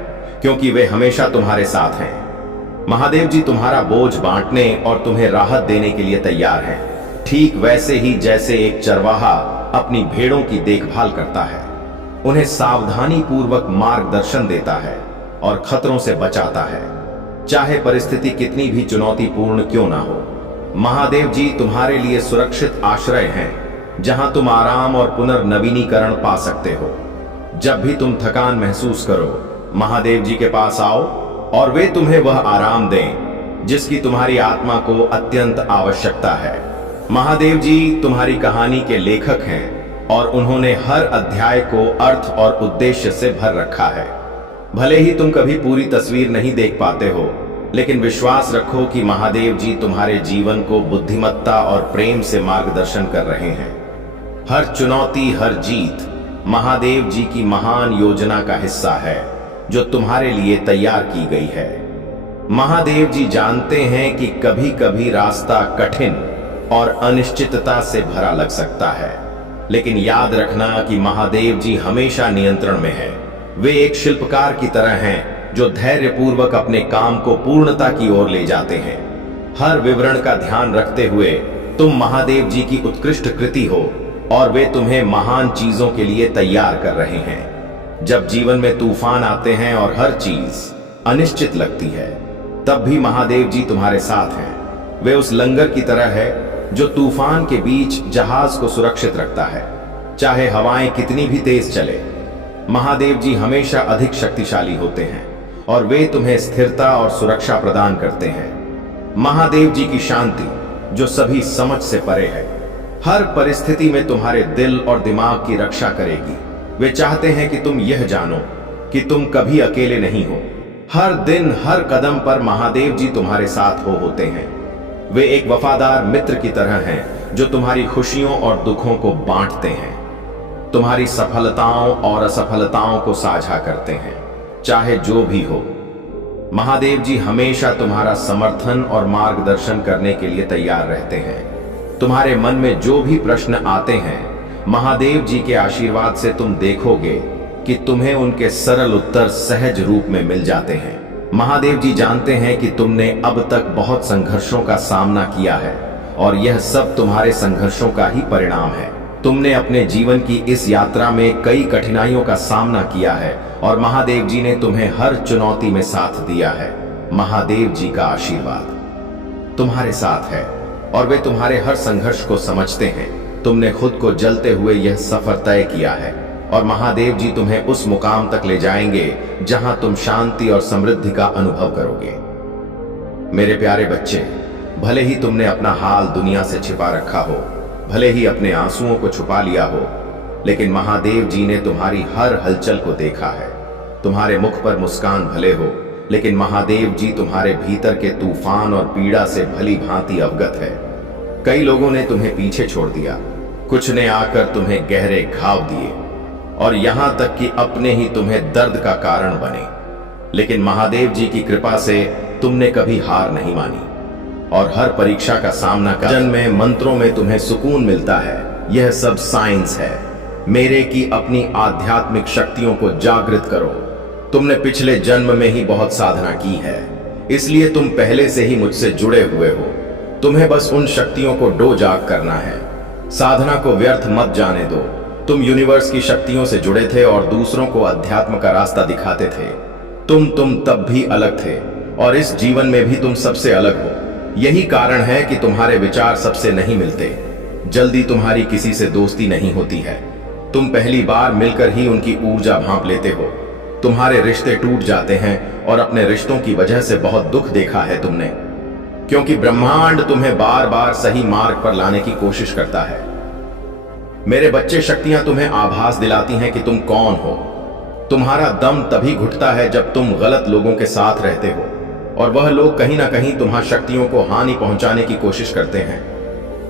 क्योंकि वे हमेशा तुम्हारे साथ हैं। महादेव जी तुम्हारा बोझ बांटने और तुम्हें राहत देने के लिए तैयार हैं, ठीक वैसे ही जैसे एक चरवाहा अपनी भेड़ों की देखभाल करता है, उन्हें सावधानी पूर्वक मार्गदर्शन देता है और खतरों से बचाता है, चाहे परिस्थिति कितनी भी चुनौतीपूर्ण क्यों ना हो। महादेव जी तुम्हारे लिए सुरक्षित आश्रय हैं, जहां तुम आराम और पुनर्नवीनीकरण पा सकते हो। जब भी तुम थकान महसूस करो, महादेव जी के पास आओ और वे तुम्हें वह आराम दें जिसकी तुम्हारी आत्मा को अत्यंत आवश्यकता है। महादेव जी तुम्हारी कहानी के लेखक हैं और उन्होंने हर अध्याय को अर्थ और उद्देश्य से भर रखा है। भले ही तुम कभी पूरी तस्वीर नहीं देख पाते हो, लेकिन विश्वास रखो कि महादेव जी तुम्हारे जीवन को बुद्धिमत्ता और प्रेम से मार्गदर्शन कर रहे हैं। हर चुनौती, हर जीत महादेव जी की महान योजना का हिस्सा है जो तुम्हारे लिए तैयार की गई है। महादेव जी जानते हैं कि कभी कभी रास्ता कठिन और अनिश्चितता से भरा लग सकता है, लेकिन याद रखना कि महादेव जी हमेशा नियंत्रण में है। वे एक शिल्पकार की तरह हैं जो धैर्यपूर्वक अपने काम को पूर्णता की ओर ले जाते हैं। हर विवरण का ध्यान रखते हुए तुम महादेव जी की उत्कृष्ट कृति हो और वे तुम्हें महान चीजों के लिए तैयार कर रहे हैं। जब जीवन में तूफान आते हैं और हर चीज अनिश्चित लगती है, तब भी महादेव जी तुम्हारे साथ हैं। वे उस लंगर की तरह है जो तूफान के बीच जहाज को सुरक्षित रखता है, चाहे हवाएं कितनी भी तेज चले। महादेव जी हमेशा अधिक शक्तिशाली होते हैं और वे तुम्हें स्थिरता और सुरक्षा प्रदान करते हैं। महादेव जी की शांति, जो सभी समझ से परे है, हर परिस्थिति में तुम्हारे दिल और दिमाग की रक्षा करेगी। वे चाहते हैं कि तुम यह जानो कि तुम कभी अकेले नहीं हो। हर दिन हर कदम पर महादेव जी तुम्हारे साथ होते हैं। वे एक वफादार मित्र की तरह हैं जो तुम्हारी खुशियों और दुखों को बांटते हैं, तुम्हारी सफलताओं और असफलताओं को साझा करते हैं, चाहे जो भी हो। महादेव जी हमेशा तुम्हारा समर्थन और मार्गदर्शन करने के लिए तैयार रहते हैं। तुम्हारे मन में जो भी प्रश्न आते हैं, महादेव जी के आशीर्वाद से तुम देखोगे कि तुम्हें उनके सरल उत्तर सहज रूप में मिल जाते हैं। महादेव जी जानते हैं कि तुमने अब तक बहुत संघर्षों का सामना किया है और यह सब तुम्हारे संघर्षों का ही परिणाम है। तुमने अपने जीवन की इस यात्रा में कई कठिनाइयों का सामना किया है और महादेव जी ने तुम्हें हर चुनौती में साथ दिया है। महादेव जी का आशीर्वाद तुम्हारे साथ है और वे तुम्हारे हर संघर्ष को समझते हैं। तुमने खुद को जलते हुए यह सफर तय किया है और महादेव जी तुम्हें उस मुकाम तक ले जाएंगे जहां तुम शांति और समृद्धि का अनुभव करोगे। मेरे प्यारे बच्चे, भले ही तुमने अपना हाल दुनिया से छिपा रखा हो, भले ही अपने आंसुओं को छुपा लिया हो, लेकिन महादेव जी ने तुम्हारी हर हलचल को देखा है। तुम्हारे मुख पर मुस्कान भले हो, लेकिन महादेव जी तुम्हारे भीतर के तूफान और पीड़ा से भली भांति अवगत है। कई लोगों ने तुम्हें पीछे छोड़ दिया, कुछ ने आकर तुम्हें गहरे घाव दिए और यहां तक कि अपने ही तुम्हें दर्द का कारण बने, लेकिन महादेव जी की कृपा से तुमने कभी हार नहीं मानी और हर परीक्षा का सामना कर जन्म में मंत्रों में तुम्हें सुकून मिलता है। यह सब साइंस है मेरे की अपनी आध्यात्मिक शक्तियों को जागृत करो। तुमने पिछले जन्म में ही बहुत साधना की है, इसलिए तुम पहले से ही मुझसे जुड़े हुए हो। तुम्हें बस उन शक्तियों को डो जाग करना है। साधना को व्यर्थ मत जाने दो। तुम यूनिवर्स की शक्तियों से जुड़े थे और दूसरों को अध्यात्म का रास्ता दिखाते थे। तुम तब भी अलग थे और इस जीवन में भी तुम सबसे अलग हो। यही कारण है कि तुम्हारे विचार सबसे नहीं मिलते। जल्दी तुम्हारी किसी से दोस्ती नहीं होती है। तुम पहली बार मिलकर ही उनकी ऊर्जा भांप लेते हो। तुम्हारे रिश्ते टूट जाते हैं और अपने रिश्तों की वजह से बहुत दुख देखा है तुमने, क्योंकि ब्रह्मांड तुम्हें बार बार सही मार्ग पर लाने की कोशिश करता है। मेरे बच्चे, शक्तियां तुम्हें आभास दिलाती हैं कि तुम कौन हो। तुम्हारा दम तभी घुटता है जब तुम गलत लोगों के साथ रहते हो और वह लोग कहीं ना कहीं तुम्हारी शक्तियों को हानि पहुंचाने की कोशिश करते हैं।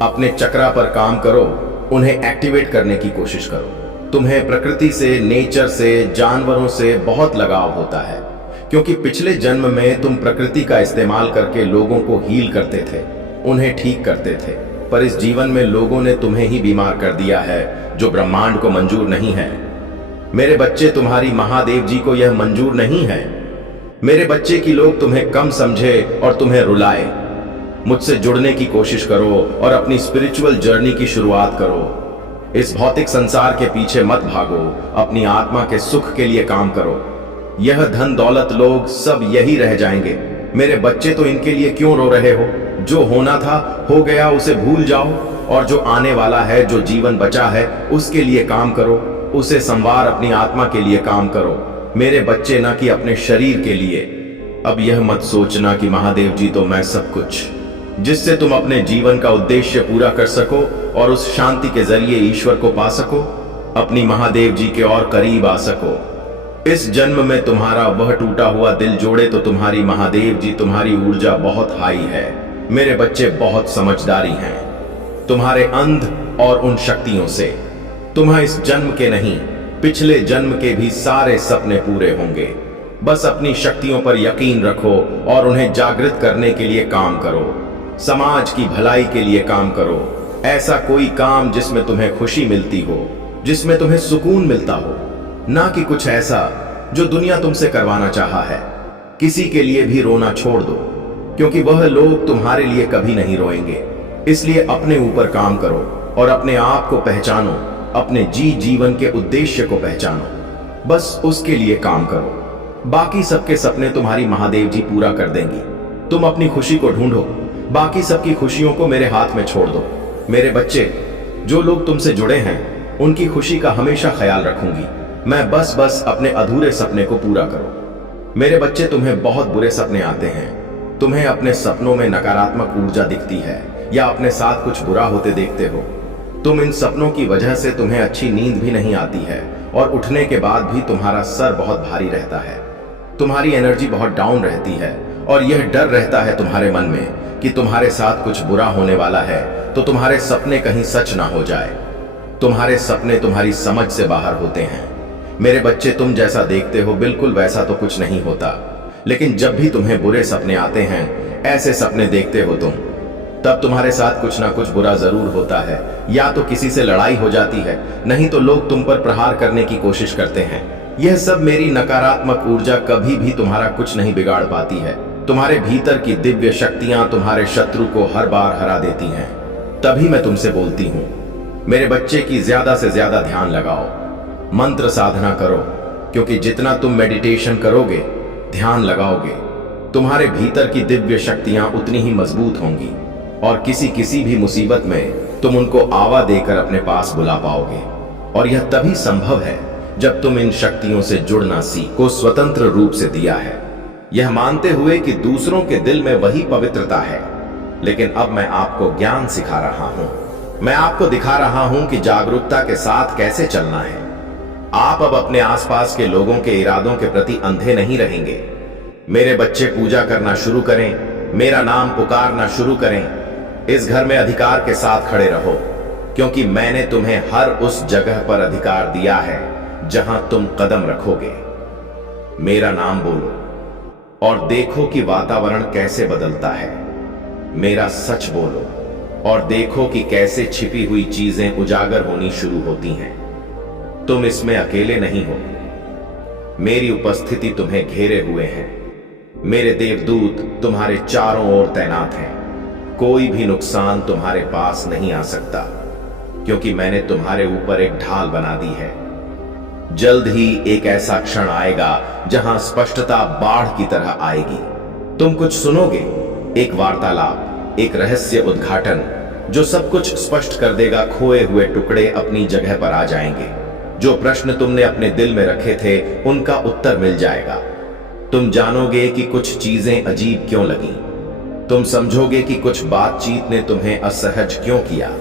अपने चक्रा पर काम करो, उन्हें एक्टिवेट करने की कोशिश करो। तुम्हें प्रकृति से, नेचर से, जानवरों से बहुत लगाव होता है, क्योंकि पिछले जन्म में तुम प्रकृति का इस्तेमाल करके लोगों को हील करते थे, उन्हें ठीक करते थे। पर इस जीवन में लोगों ने तुम्हें ही बीमार कर दिया है, जो ब्रह्मांड को मंजूर नहीं है। मेरे बच्चे, तुम्हारी महादेव जी को यह मंजूर नहीं है। मेरे बच्चे की लोग तुम्हें कम समझे और तुम्हें रुलाए। मुझसे जुड़ने की कोशिश करो और अपनी स्पिरिचुअल जर्नी की शुरुआत करो। इस भौतिक संसार के पीछे मत भागो, अपनी आत्मा के सुख के लिए काम करो। यह धन दौलत लोग सब यही रह जाएंगे। मेरे बच्चे, तो इनके लिए क्यों रो रहे हो? जो होना था हो गया, उसे भूल जाओ और जो आने वाला है, जो जीवन बचा है, उसके लिए काम करो। उसे संवार, अपनी आत्मा के लिए काम करो मेरे बच्चे, ना कि अपने शरीर के लिए। अब यह मत सोचना कि महादेव जी तो मैं सब कुछ, जिससे तुम अपने जीवन का उद्देश्य पूरा कर सको और उस शांति के जरिए ईश्वर को पा सको, अपनी महादेव जी के और करीब आ सको। इस जन्म में तुम्हारा वह टूटा हुआ दिल जोड़े तो तुम्हारी महादेव जी तुम्हारी ऊर्जा बहुत हाई है। मेरे बच्चे बहुत समझदारी हैं तुम्हारे अंध और उन शक्तियों से। तुम्हें इस जन्म के नहीं, पिछले जन्म के भी सारे सपने पूरे होंगे। बस अपनी शक्तियों पर यकीन रखो और उन्हें जागृत करने के लिए काम करो। समाज की भलाई के लिए काम करो। ऐसा कोई काम जिसमें तुम्हें खुशी मिलती हो, जिसमें तुम्हें सुकून मिलता हो, ना कि कुछ ऐसा जो दुनिया तुमसे करवाना चाहा है। किसी के लिए भी रोना छोड़ दो, क्योंकि वह लोग तुम्हारे लिए कभी नहीं रोएंगे। इसलिए अपने ऊपर काम करो और अपने आप को पहचानो, अपने जीवन के उद्देश्य को पहचानो। बस उसके लिए काम करो। बाकी सबके सपने तुम्हारी महादेव जी पूरा कर देंगी। तुम अपनी खुशी को ढूंढो, बाकी सबकी खुशियों को मेरे हाथ में छोड़ दो। मेरे बच्चे, जो लोग तुमसे जुड़े हैं उनकी खुशी का हमेशा ख्याल रखूंगी। मैं बस अपने अधूरे सपने को पूरा करो। मेरे बच्चे, तुम्हें बहुत बुरे सपने आते हैं। तुम्हें अपने सपनों में नकारात्मक ऊर्जा दिखती है या अपने साथ कुछ बुरा होते देखते हो। तुम इन सपनों की वजह से तुम्हें अच्छी नींद भी नहीं आती है और उठने के बाद भी तुम्हारा सर बहुत भारी रहता है। तुम्हारी एनर्जी बहुत डाउन रहती है और यह डर रहता है तुम्हारे मन में कि तुम्हारे साथ कुछ बुरा होने वाला है तो तुम्हारे सपने कहीं सच ना हो जाए। तुम्हारे सपने तुम्हारी समझ से बाहर होते हैं। मेरे बच्चे, तुम जैसा देखते हो बिल्कुल वैसा तो कुछ नहीं होता, लेकिन जब भी तुम्हें बुरे सपने आते हैं, ऐसे सपने देखते हो तुम, तब तुम्हारे साथ कुछ ना कुछ बुरा जरूर होता है। या तो किसी से लड़ाई हो जाती है, नहीं तो लोग तुम पर प्रहार करने की कोशिश करते हैं। यह सब मेरी नकारात्मक ऊर्जा कभी भी तुम्हारा कुछ नहीं बिगाड़ पाती है। तुम्हारे भीतर की दिव्य शक्तियां तुम्हारे शत्रु को हर बार हरा देती हैं। तभी मैं तुमसे बोलती हूं, मेरे बच्चे की ज्यादा से ज्यादा ध्यान लगाओ, मंत्र साधना करो, क्योंकि जितना तुम मेडिटेशन करोगे, ध्यान लगाओगे, तुम्हारे भीतर की दिव्य शक्तियां उतनी ही मजबूत होंगी और किसी भी मुसीबत में तुम उनको आवा देकर अपने पास बुला पाओगे। और यह तभी संभव है जब तुम इन शक्तियों से जुड़ना सीखो, स्वतंत्र रूप से दिया है, यह मानते हुए कि दूसरों के दिल में वही पवित्रता है। लेकिन अब मैं आपको ज्ञान सिखा रहा हूं, मैं आपको दिखा रहा हूं कि जागरूकता के साथ कैसे चलना है। आप अब अपने आसपास के लोगों के इरादों के प्रति अंधे नहीं रहेंगे। मेरे बच्चे, पूजा करना शुरू करें, मेरा नाम पुकारना शुरू करें। इस घर में अधिकार के साथ खड़े रहो, क्योंकि मैंने तुम्हें हर उस जगह पर अधिकार दिया है जहां तुम कदम रखोगे। मेरा नाम बोलो और देखो कि वातावरण कैसे बदलता है। मेरा सच बोलो और देखो कि कैसे छिपी हुई चीजें उजागर होनी शुरू होती हैं। तुम इसमें अकेले नहीं हो, मेरी उपस्थिति तुम्हें घेरे हुए है। मेरे देवदूत तुम्हारे चारों ओर तैनात हैं। कोई भी नुकसान तुम्हारे पास नहीं आ सकता, क्योंकि मैंने तुम्हारे ऊपर एक ढाल बना दी है। जल्द ही एक ऐसा क्षण आएगा जहां स्पष्टता बाढ़ की तरह आएगी। तुम कुछ सुनोगे, एक वार्तालाप, एक रहस्य उद्घाटन जो सब कुछ स्पष्ट कर देगा। खोए हुए टुकड़े अपनी जगह पर आ जाएंगे। जो प्रश्न तुमने अपने दिल में रखे थे, उनका उत्तर मिल जाएगा। तुम जानोगे कि कुछ चीजें अजीब क्यों लगी। तुम समझोगे कि कुछ बातचीत ने तुम्हें असहज क्यों किया।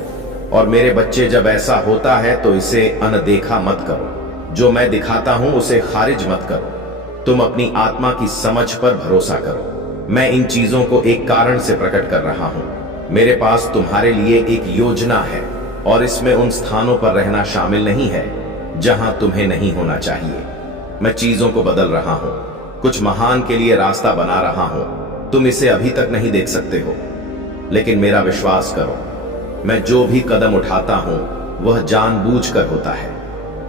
और मेरे बच्चे, जब ऐसा होता है तो इसे अनदेखा मत करो। जो मैं दिखाता हूं उसे खारिज मत करो। तुम अपनी आत्मा की समझ पर भरोसा करो। मैं इन चीजों को एक कारण से प्रकट कर रहा हूं। मेरे पास तुम्हारे लिए एक योजना है और इसमें उन स्थानों पर रहना शामिल नहीं है जहां तुम्हें नहीं होना चाहिए। मैं चीजों को बदल रहा हूं, कुछ महान के लिए रास्ता बना रहा हूं। तुम इसे अभी तक नहीं देख सकते हो, लेकिन मेरा विश्वास करो, मैं जो भी कदम उठाता हूं वह जानबूझकर होता है।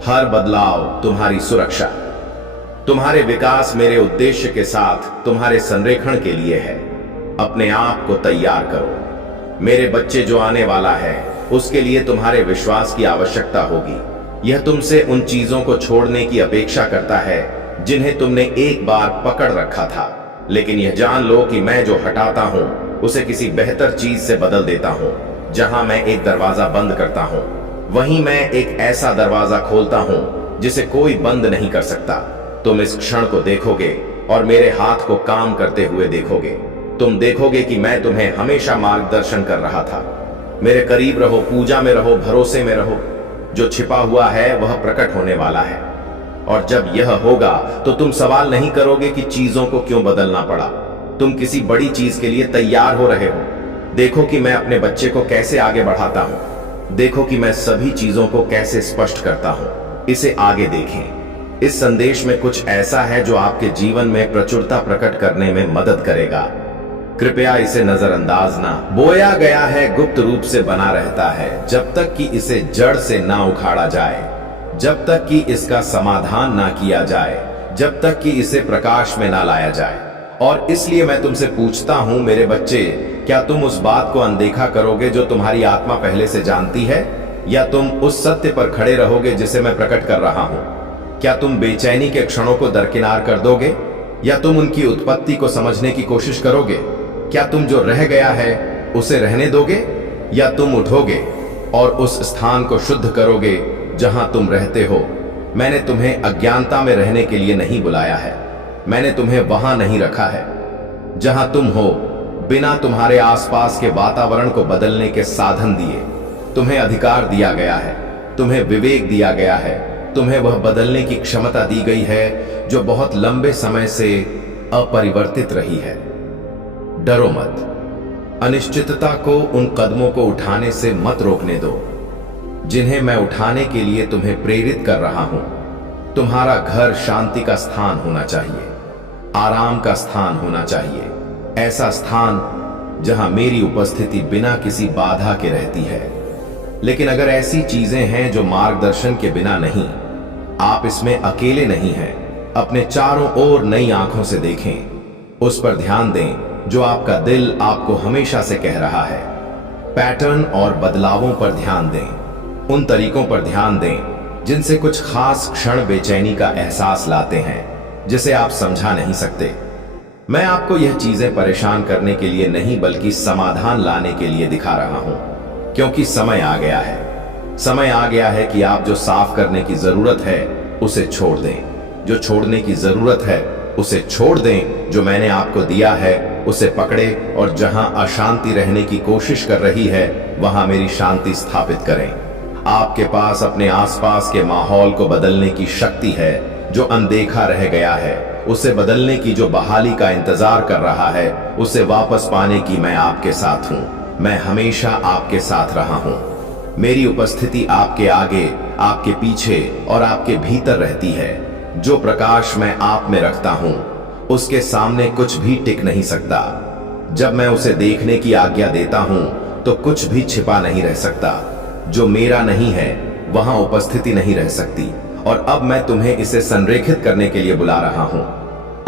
हर बदलाव तुम्हारी सुरक्षा, तुम्हारे विकास, मेरे उद्देश्य के साथ तुम्हारे संरेखण के लिए है। अपने आप को तैयार करो। मेरे बच्चे, जो आने वाला है उसके लिए तुम्हारे विश्वास की आवश्यकता होगी। यह तुमसे उन चीजों को छोड़ने की अपेक्षा करता है जिन्हें तुमने एक बार पकड़ रखा था। लेकिन यह जान लो कि मैं जो हटाता हूं उसे किसी बेहतर चीज से बदल देता हूं। जहां मैं एक दरवाजा बंद करता हूं, वहीं मैं एक ऐसा दरवाजा खोलता हूं जिसे कोई बंद नहीं कर सकता। तुम इस क्षण को देखोगे और मेरे हाथ को काम करते हुए देखोगे। तुम देखोगे कि मैं तुम्हें हमेशा मार्गदर्शन कर रहा था। मेरे करीब रहो, पूजा में रहो, भरोसे में रहो। जो छिपा हुआ है वह प्रकट होने वाला है, और जब यह होगा तो तुम सवाल नहीं करोगे कि चीजों को क्यों बदलना पड़ा। तुम किसी बड़ी चीज के लिए तैयार हो रहे हो। देखो कि मैं अपने बच्चे को कैसे आगे बढ़ाता हूं। देखो कि मैं सभी चीजों को कैसे स्पष्ट करता हूं। इसे आगे देखें। इस संदेश में कुछ ऐसा है जो आपके जीवन में प्रचुरता प्रकट करने में मदद करेगा। कृपया इसे नजरअंदाज ना। बोया गया है गुप्त रूप से बना रहता है जब तक कि इसे जड़ से ना उखाड़ा जाए, जब तक कि इसका समाधान ना किया जाए, जब तक कि इसे प्रकाश में ना लाया जाए। और इसलिए मैं तुमसे पूछता हूं, मेरे बच्चे, क्या तुम उस बात को अनदेखा करोगे जो तुम्हारी आत्मा पहले से जानती है, या तुम उस सत्य पर खड़े रहोगे जिसे मैं प्रकट कर रहा हूं? क्या तुम बेचैनी के क्षणों को दरकिनार कर दोगे, या तुम उनकी उत्पत्ति को समझने की कोशिश करोगे? क्या तुम जो रह गया है उसे रहने दोगे या तुम उठोगे और उस स्थान को शुद्ध करोगे जहां तुम रहते हो? मैंने तुम्हें अज्ञानता में रहने के लिए नहीं बुलाया है। मैंने तुम्हें वहां नहीं रखा है जहां तुम हो। बिना तुम्हारे आसपास के वातावरण को बदलने के साधन दिए तुम्हें अधिकार दिया गया है, तुम्हें विवेक दिया गया है, तुम्हें वह बदलने की क्षमता दी गई है जो बहुत लंबे समय से अपरिवर्तित रही है। डरो मत। अनिश्चितता को उन कदमों को उठाने से मत रोकने दो जिन्हें मैं उठाने के लिए तुम्हें प्रेरित कर रहा हूं। तुम्हारा घर शांति का स्थान होना चाहिए, आराम का स्थान होना चाहिए, ऐसा स्थान जहां मेरी उपस्थिति बिना किसी बाधा के रहती है। लेकिन अगर ऐसी चीजें हैं जो मार्गदर्शन के बिना नहीं, आप इसमें अकेले नहीं हैं, अपने चारों ओर नई आंखों से देखें, उस पर ध्यान दें जो आपका दिल आपको हमेशा से कह रहा है। पैटर्न और बदलावों पर ध्यान दें, उन तरीकों पर ध्यान दें जिनसे कुछ खास क्षण बेचैनी का एहसास लाते हैं जिसे आप समझा नहीं सकते। मैं आपको यह चीजें परेशान करने के लिए नहीं बल्कि समाधान लाने के लिए दिखा रहा हूं, क्योंकि समय आ गया है। समय आ गया है कि आप जो साफ करने की जरूरत है उसे छोड़ दें, जो छोड़ने की जरूरत है उसे छोड़ दें, जो मैंने आपको दिया है उसे पकड़े और जहां अशांति रहने की कोशिश कर रही है वहां मेरी शांति स्थापित करें। आपके पास अपने आसपास के माहौल को बदलने की शक्ति है। जो अनदेखा रह गया है उसे बदलने की, जो बहाली का इंतजार कर रहा है उसे वापस पाने की मैं आपके साथ हूं। मैं हमेशा आपके साथ रहा हूं। मेरी उपस्थिति आपके आगे, आपके पीछे और आपके भीतर रहती है। जो प्रकाश मैं आप में रखता हूं उसके सामने कुछ भी टिक नहीं सकता। जब मैं उसे देखने की आज्ञा देता हूं तो कुछ भी छिपा नहीं रह सकता। जो मेरा नहीं है वहां उपस्थिति नहीं रह सकती। और अब मैं तुम्हें इसे संरेखित करने के लिए बुला रहा हूं।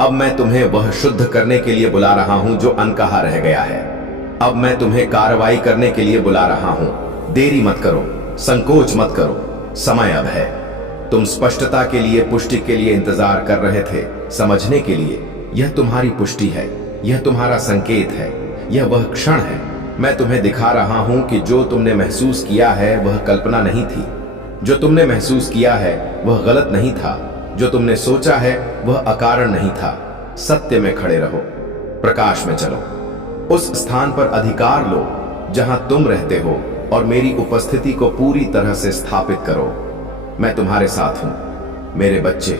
अब मैं तुम्हें वह शुद्ध करने के लिए बुला रहा हूं जो अनकहा रह गया है। अब मैं तुम्हें कार्रवाई करने के लिए बुला रहा हूं। देरी मत करो, संकोच मत करो, समय अब है। तुम स्पष्टता के लिए, पुष्टि के लिए इंतजार कर रहे थे, समझने के लिए। यह तुम्हारी पुष्टि है, यह तुम्हारा संकेत है, यह वह क्षण है। मैं तुम्हें दिखा रहा हूं कि जो तुमने महसूस किया है वह कल्पना नहीं थी। जो तुमने महसूस किया है वह गलत नहीं था। जो तुमने सोचा है वह अकारण नहीं था। सत्य में खड़े रहो, प्रकाश में चलो, उस स्थान पर अधिकार लो जहां तुम रहते हो और मेरी उपस्थिति को पूरी तरह से स्थापित करो। मैं तुम्हारे साथ हूं मेरे बच्चे,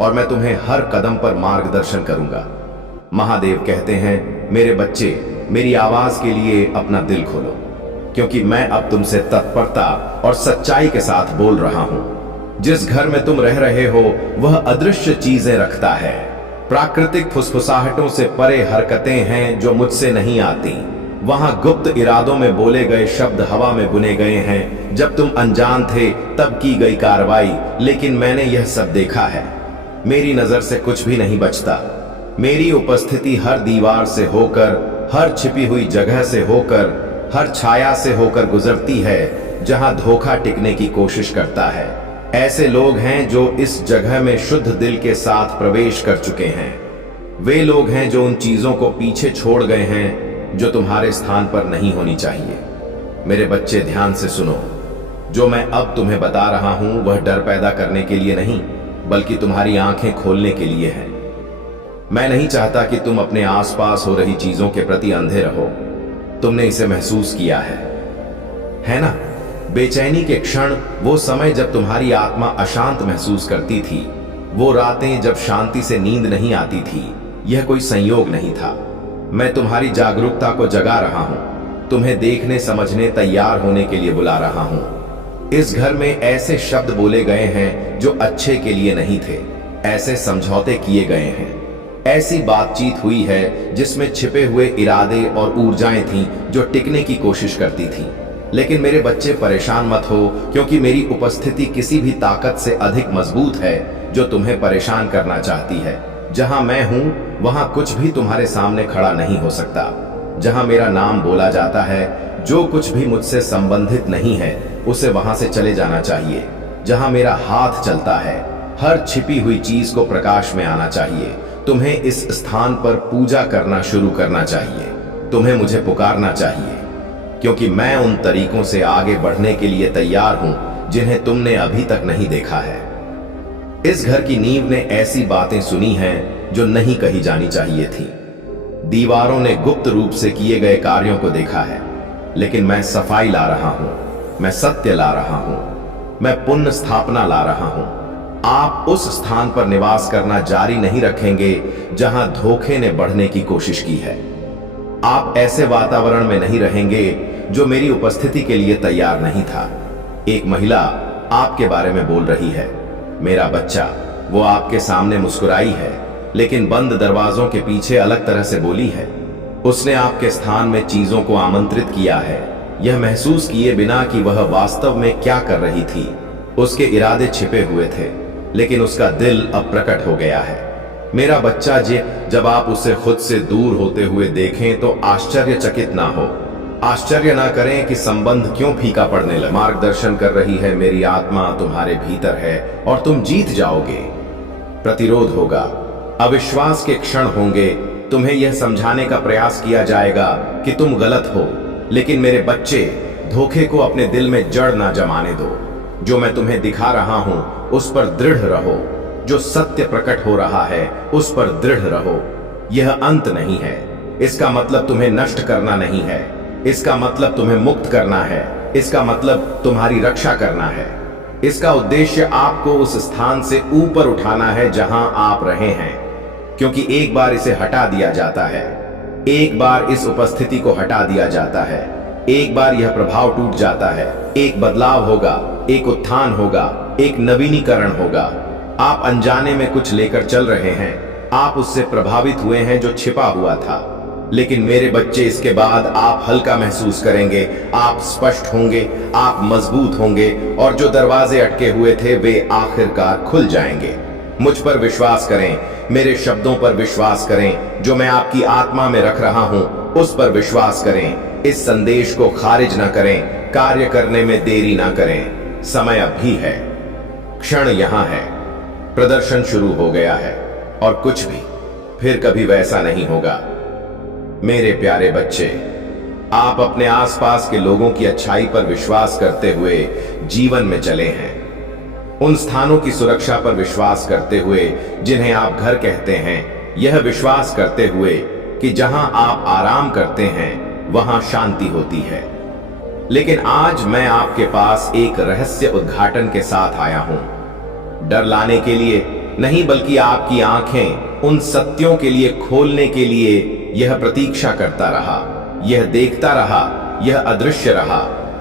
और मैं तुम्हें हर कदम पर मार्गदर्शन करूंगा। महादेव कहते हैं, मेरे बच्चे, मेरी आवाज के लिए अपना दिल खोलो, क्योंकि मैं अब तुमसे तत्परता और सच्चाई के साथ बोल रहा हूं। जिस घर में तुम रह रहे हो वह अदृश्य चीजें रखता है। प्राकृतिक फुसफुसाहटों से परे हरकतें हैं जो मुझसे नहीं आती। वहां गुप्त इरादों में बोले गए शब्द हवा में बुने गए हैं। जब तुम अनजान थे तब की गई कार्रवाई, लेकिन मैंने यह सब देखा है। मेरी नजर से कुछ भी नहीं बचता। मेरी उपस्थिति हर दीवार से होकर, हर छिपी हुई जगह से होकर, हर छाया से होकर गुजरती है जहां धोखा टिकने की कोशिश करता है। ऐसे लोग हैं जो इस जगह में शुद्ध दिल के साथ प्रवेश कर चुके हैं। वे लोग हैं जो उन चीजों को पीछे छोड़ गए हैं जो तुम्हारे स्थान पर नहीं होनी चाहिए। मेरे बच्चे, ध्यान से सुनो। जो मैं अब तुम्हें बता रहा हूं वह डर पैदा करने के लिए नहीं, बल्कि तुम्हारी आंखें खोलने के लिए है। मैं नहीं चाहता कि तुम अपने आसपास हो रही चीजों के प्रति अंधे रहो। तुमने इसे महसूस किया है ना? बेचैनी के क्षण, वो समय जब तुम्हारी आत्मा अशांत महसूस करती थी, वो रातें जब शांति से नींद नहीं आती थी। यह कोई संयोग नहीं था। मैं तुम्हारी जागरूकता को जगा रहा हूं, तुम्हें देखने समझने तैयार होने के लिए बुला रहा हूं। इस घर में ऐसे शब्द बोले गए हैं जो अच्छे के लिए नहीं थे। ऐसे समझौते किए गए हैं, ऐसी बातचीत हुई है जिसमें छिपे हुए इरादे और ऊर्जाएं थीं जो टिकने की कोशिश करती थीं। लेकिन मेरे बच्चे, परेशान मत हो, क्योंकि मेरी उपस्थिति किसी भी ताकत से अधिक मजबूत है जो तुम्हें परेशान करना चाहती है। जहां मैं हूं वहां कुछ भी तुम्हारे सामने खड़ा नहीं हो सकता। जहां मेरा नाम बोला जाता है, जो कुछ भी मुझसे संबंधित नहीं है उसे वहां से चले जाना चाहिए। जहां मेरा हाथ चलता है, हर छिपी हुई चीज को प्रकाश में आना चाहिए। तुम्हें इस स्थान पर पूजा करना शुरू करना चाहिए। तुम्हें मुझे पुकारना चाहिए। क्योंकि मैं उन तरीकों से आगे बढ़ने के लिए तैयार हूं जिन्हें तुमने अभी तक नहीं देखा है। इस घर की नींव ने ऐसी बातें सुनी हैं जो नहीं कही जानी चाहिए थी। दीवारों ने गुप्त रूप से किए गए कार्यों को देखा है, लेकिन मैं सफाई ला रहा हूं, मैं सत्य ला रहा हूं, मैं पुण्य स्थापना ला रहा हूं। आप उस स्थान पर निवास करना जारी नहीं रखेंगे जहां धोखे ने बढ़ने की कोशिश की है। आप ऐसे वातावरण में नहीं रहेंगे जो मेरी उपस्थिति के लिए तैयार नहीं था। एक महिला आपके बारे में बोल रही है, मेरा बच्चा। वो आपके सामने मुस्कुराई है, लेकिन बंद दरवाजों के पीछे अलग तरह से बोली है। उसने आपके स्थान में चीजों को आमंत्रित किया है, यह महसूस किए बिना कि वह वास्तव में क्या कर रही थी। उसके इरादे छिपे हुए थे, लेकिन उसका दिल अब प्रकट हो गया है। मेरा बच्चा, जब आप उसे खुद से दूर होते हुए देखें तो आश्चर्यचकित ना हो, आश्चर्य ना करें कि संबंध क्यों फीका पड़ने लगा। मार्गदर्शन कर रही है, मेरी आत्मा तुम्हारे भीतर है और तुम जीत जाओगे। प्रतिरोध होगा, अविश्वास के क्षण होंगे, तुम्हें यह समझाने का प्रयास किया जाएगा कि तुम गलत हो। लेकिन मेरे बच्चे, धोखे को अपने दिल में जड़ ना जमाने दो। जो मैं तुम्हें दिखा रहा हूं उस पर दृढ़ रहो। जो सत्य प्रकट हो रहा है उस पर दृढ़ रहो। यह अंत नहीं है, इसका मतलब तुम्हें नष्ट करना नहीं है, इसका मतलब तुम्हें मुक्त करना है, इसका मतलब तुम्हारी रक्षा करना है। इसका उद्देश्य आपको उस स्थान से ऊपर उठाना है जहां आप रहे हैं, क्योंकि एक बार इसे हटा दिया जाता है, एक बार इस उपस्थिति को हटा दिया जाता है, एक बार यह प्रभाव टूट जाता है, एक बदलाव होगा, एक उत्थान होगा, एक नवीनीकरण होगा। आप अनजाने में कुछ लेकर चल रहे हैं, आप उससे प्रभावित हुए हैं जो छिपा हुआ था। लेकिन मेरे बच्चे, इसके बाद आप हल्का महसूस करेंगे, आप स्पष्ट होंगे, आप मजबूत होंगे, और जो दरवाजे अटके हुए थे वे आखिरकार खुल जाएंगे। मुझ पर विश्वास करें, मेरे शब्दों पर विश्वास करें, जो मैं आपकी आत्मा में रख रहा हूं उस पर विश्वास करें। इस संदेश को खारिज ना करें, कार्य करने में देरी ना करें। समय अब भी है, क्षण यहां है, प्रदर्शन शुरू हो गया है और कुछ भी फिर कभी वैसा नहीं होगा। मेरे प्यारे बच्चे, आप अपने आसपास के लोगों की अच्छाई पर विश्वास करते हुए जीवन में चले हैं। उन स्थानों की सुरक्षा पर विश्वास करते हुए जिन्हें आप घर कहते हैं, यह विश्वास करते हुए कि जहां आप आराम करते हैं वहां शांति होती है। लेकिन आज मैं आपके पास एक रहस्य उद्घाटन के साथ आया हूं। डर लाने के लिए नहीं, बल्कि आपकी आंखें उन सत्यों के लिए खोलने के लिए यह प्रतीक्षा करता रहा, यह देखता रहा, यह अदृश्य रहा,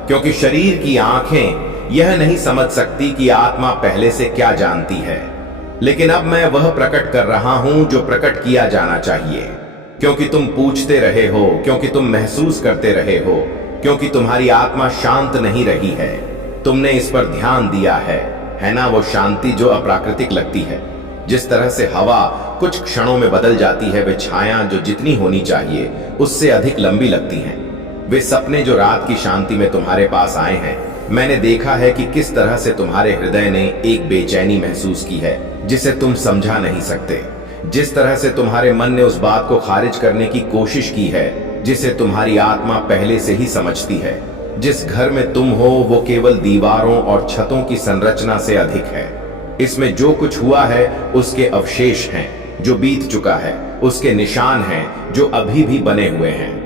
क्योंकि शरीर की आंखें यह नहीं समझ सकती कि आत्मा पहले से क्या जानती है। लेकिन अब मैं वह प्रकट कर रहा हूं जो प्रकट किया जाना चाहिए, क्योंकि तुम पूछते रहे हो, क्योंकि तुम महसूस करते रहे हो, क्योंकि तुम्हारी आत्मा शांत नहीं रही है। तुमने इस पर ध्यान दिया है ना? वो शांति जो अप्राकृतिक लगती है। जिस तरह से हवा कुछ क्षणों में बदल जाती है, वे छाया जो जितनी होनी चाहिए उससे अधिक लंबी लगती हैं। वे सपने जो रात की शांति में तुम्हारे पास आए हैं, मैंने देखा है कि किस तरह से तुम्हारे हृदय ने एक बेचैनी महसूस की है जिसे तुम समझा नहीं सकते। जिस तरह से तुम्हारे मन ने उस बात को खारिज करने की कोशिश की है जिसे तुम्हारी आत्मा पहले से ही समझती है। जिस घर में तुम हो वो केवल दीवारों और छतों की संरचना से अधिक है। इसमें जो कुछ हुआ है उसके अवशेष हैं, जो बीत चुका है उसके निशान हैं जो अभी भी बने हुए हैं।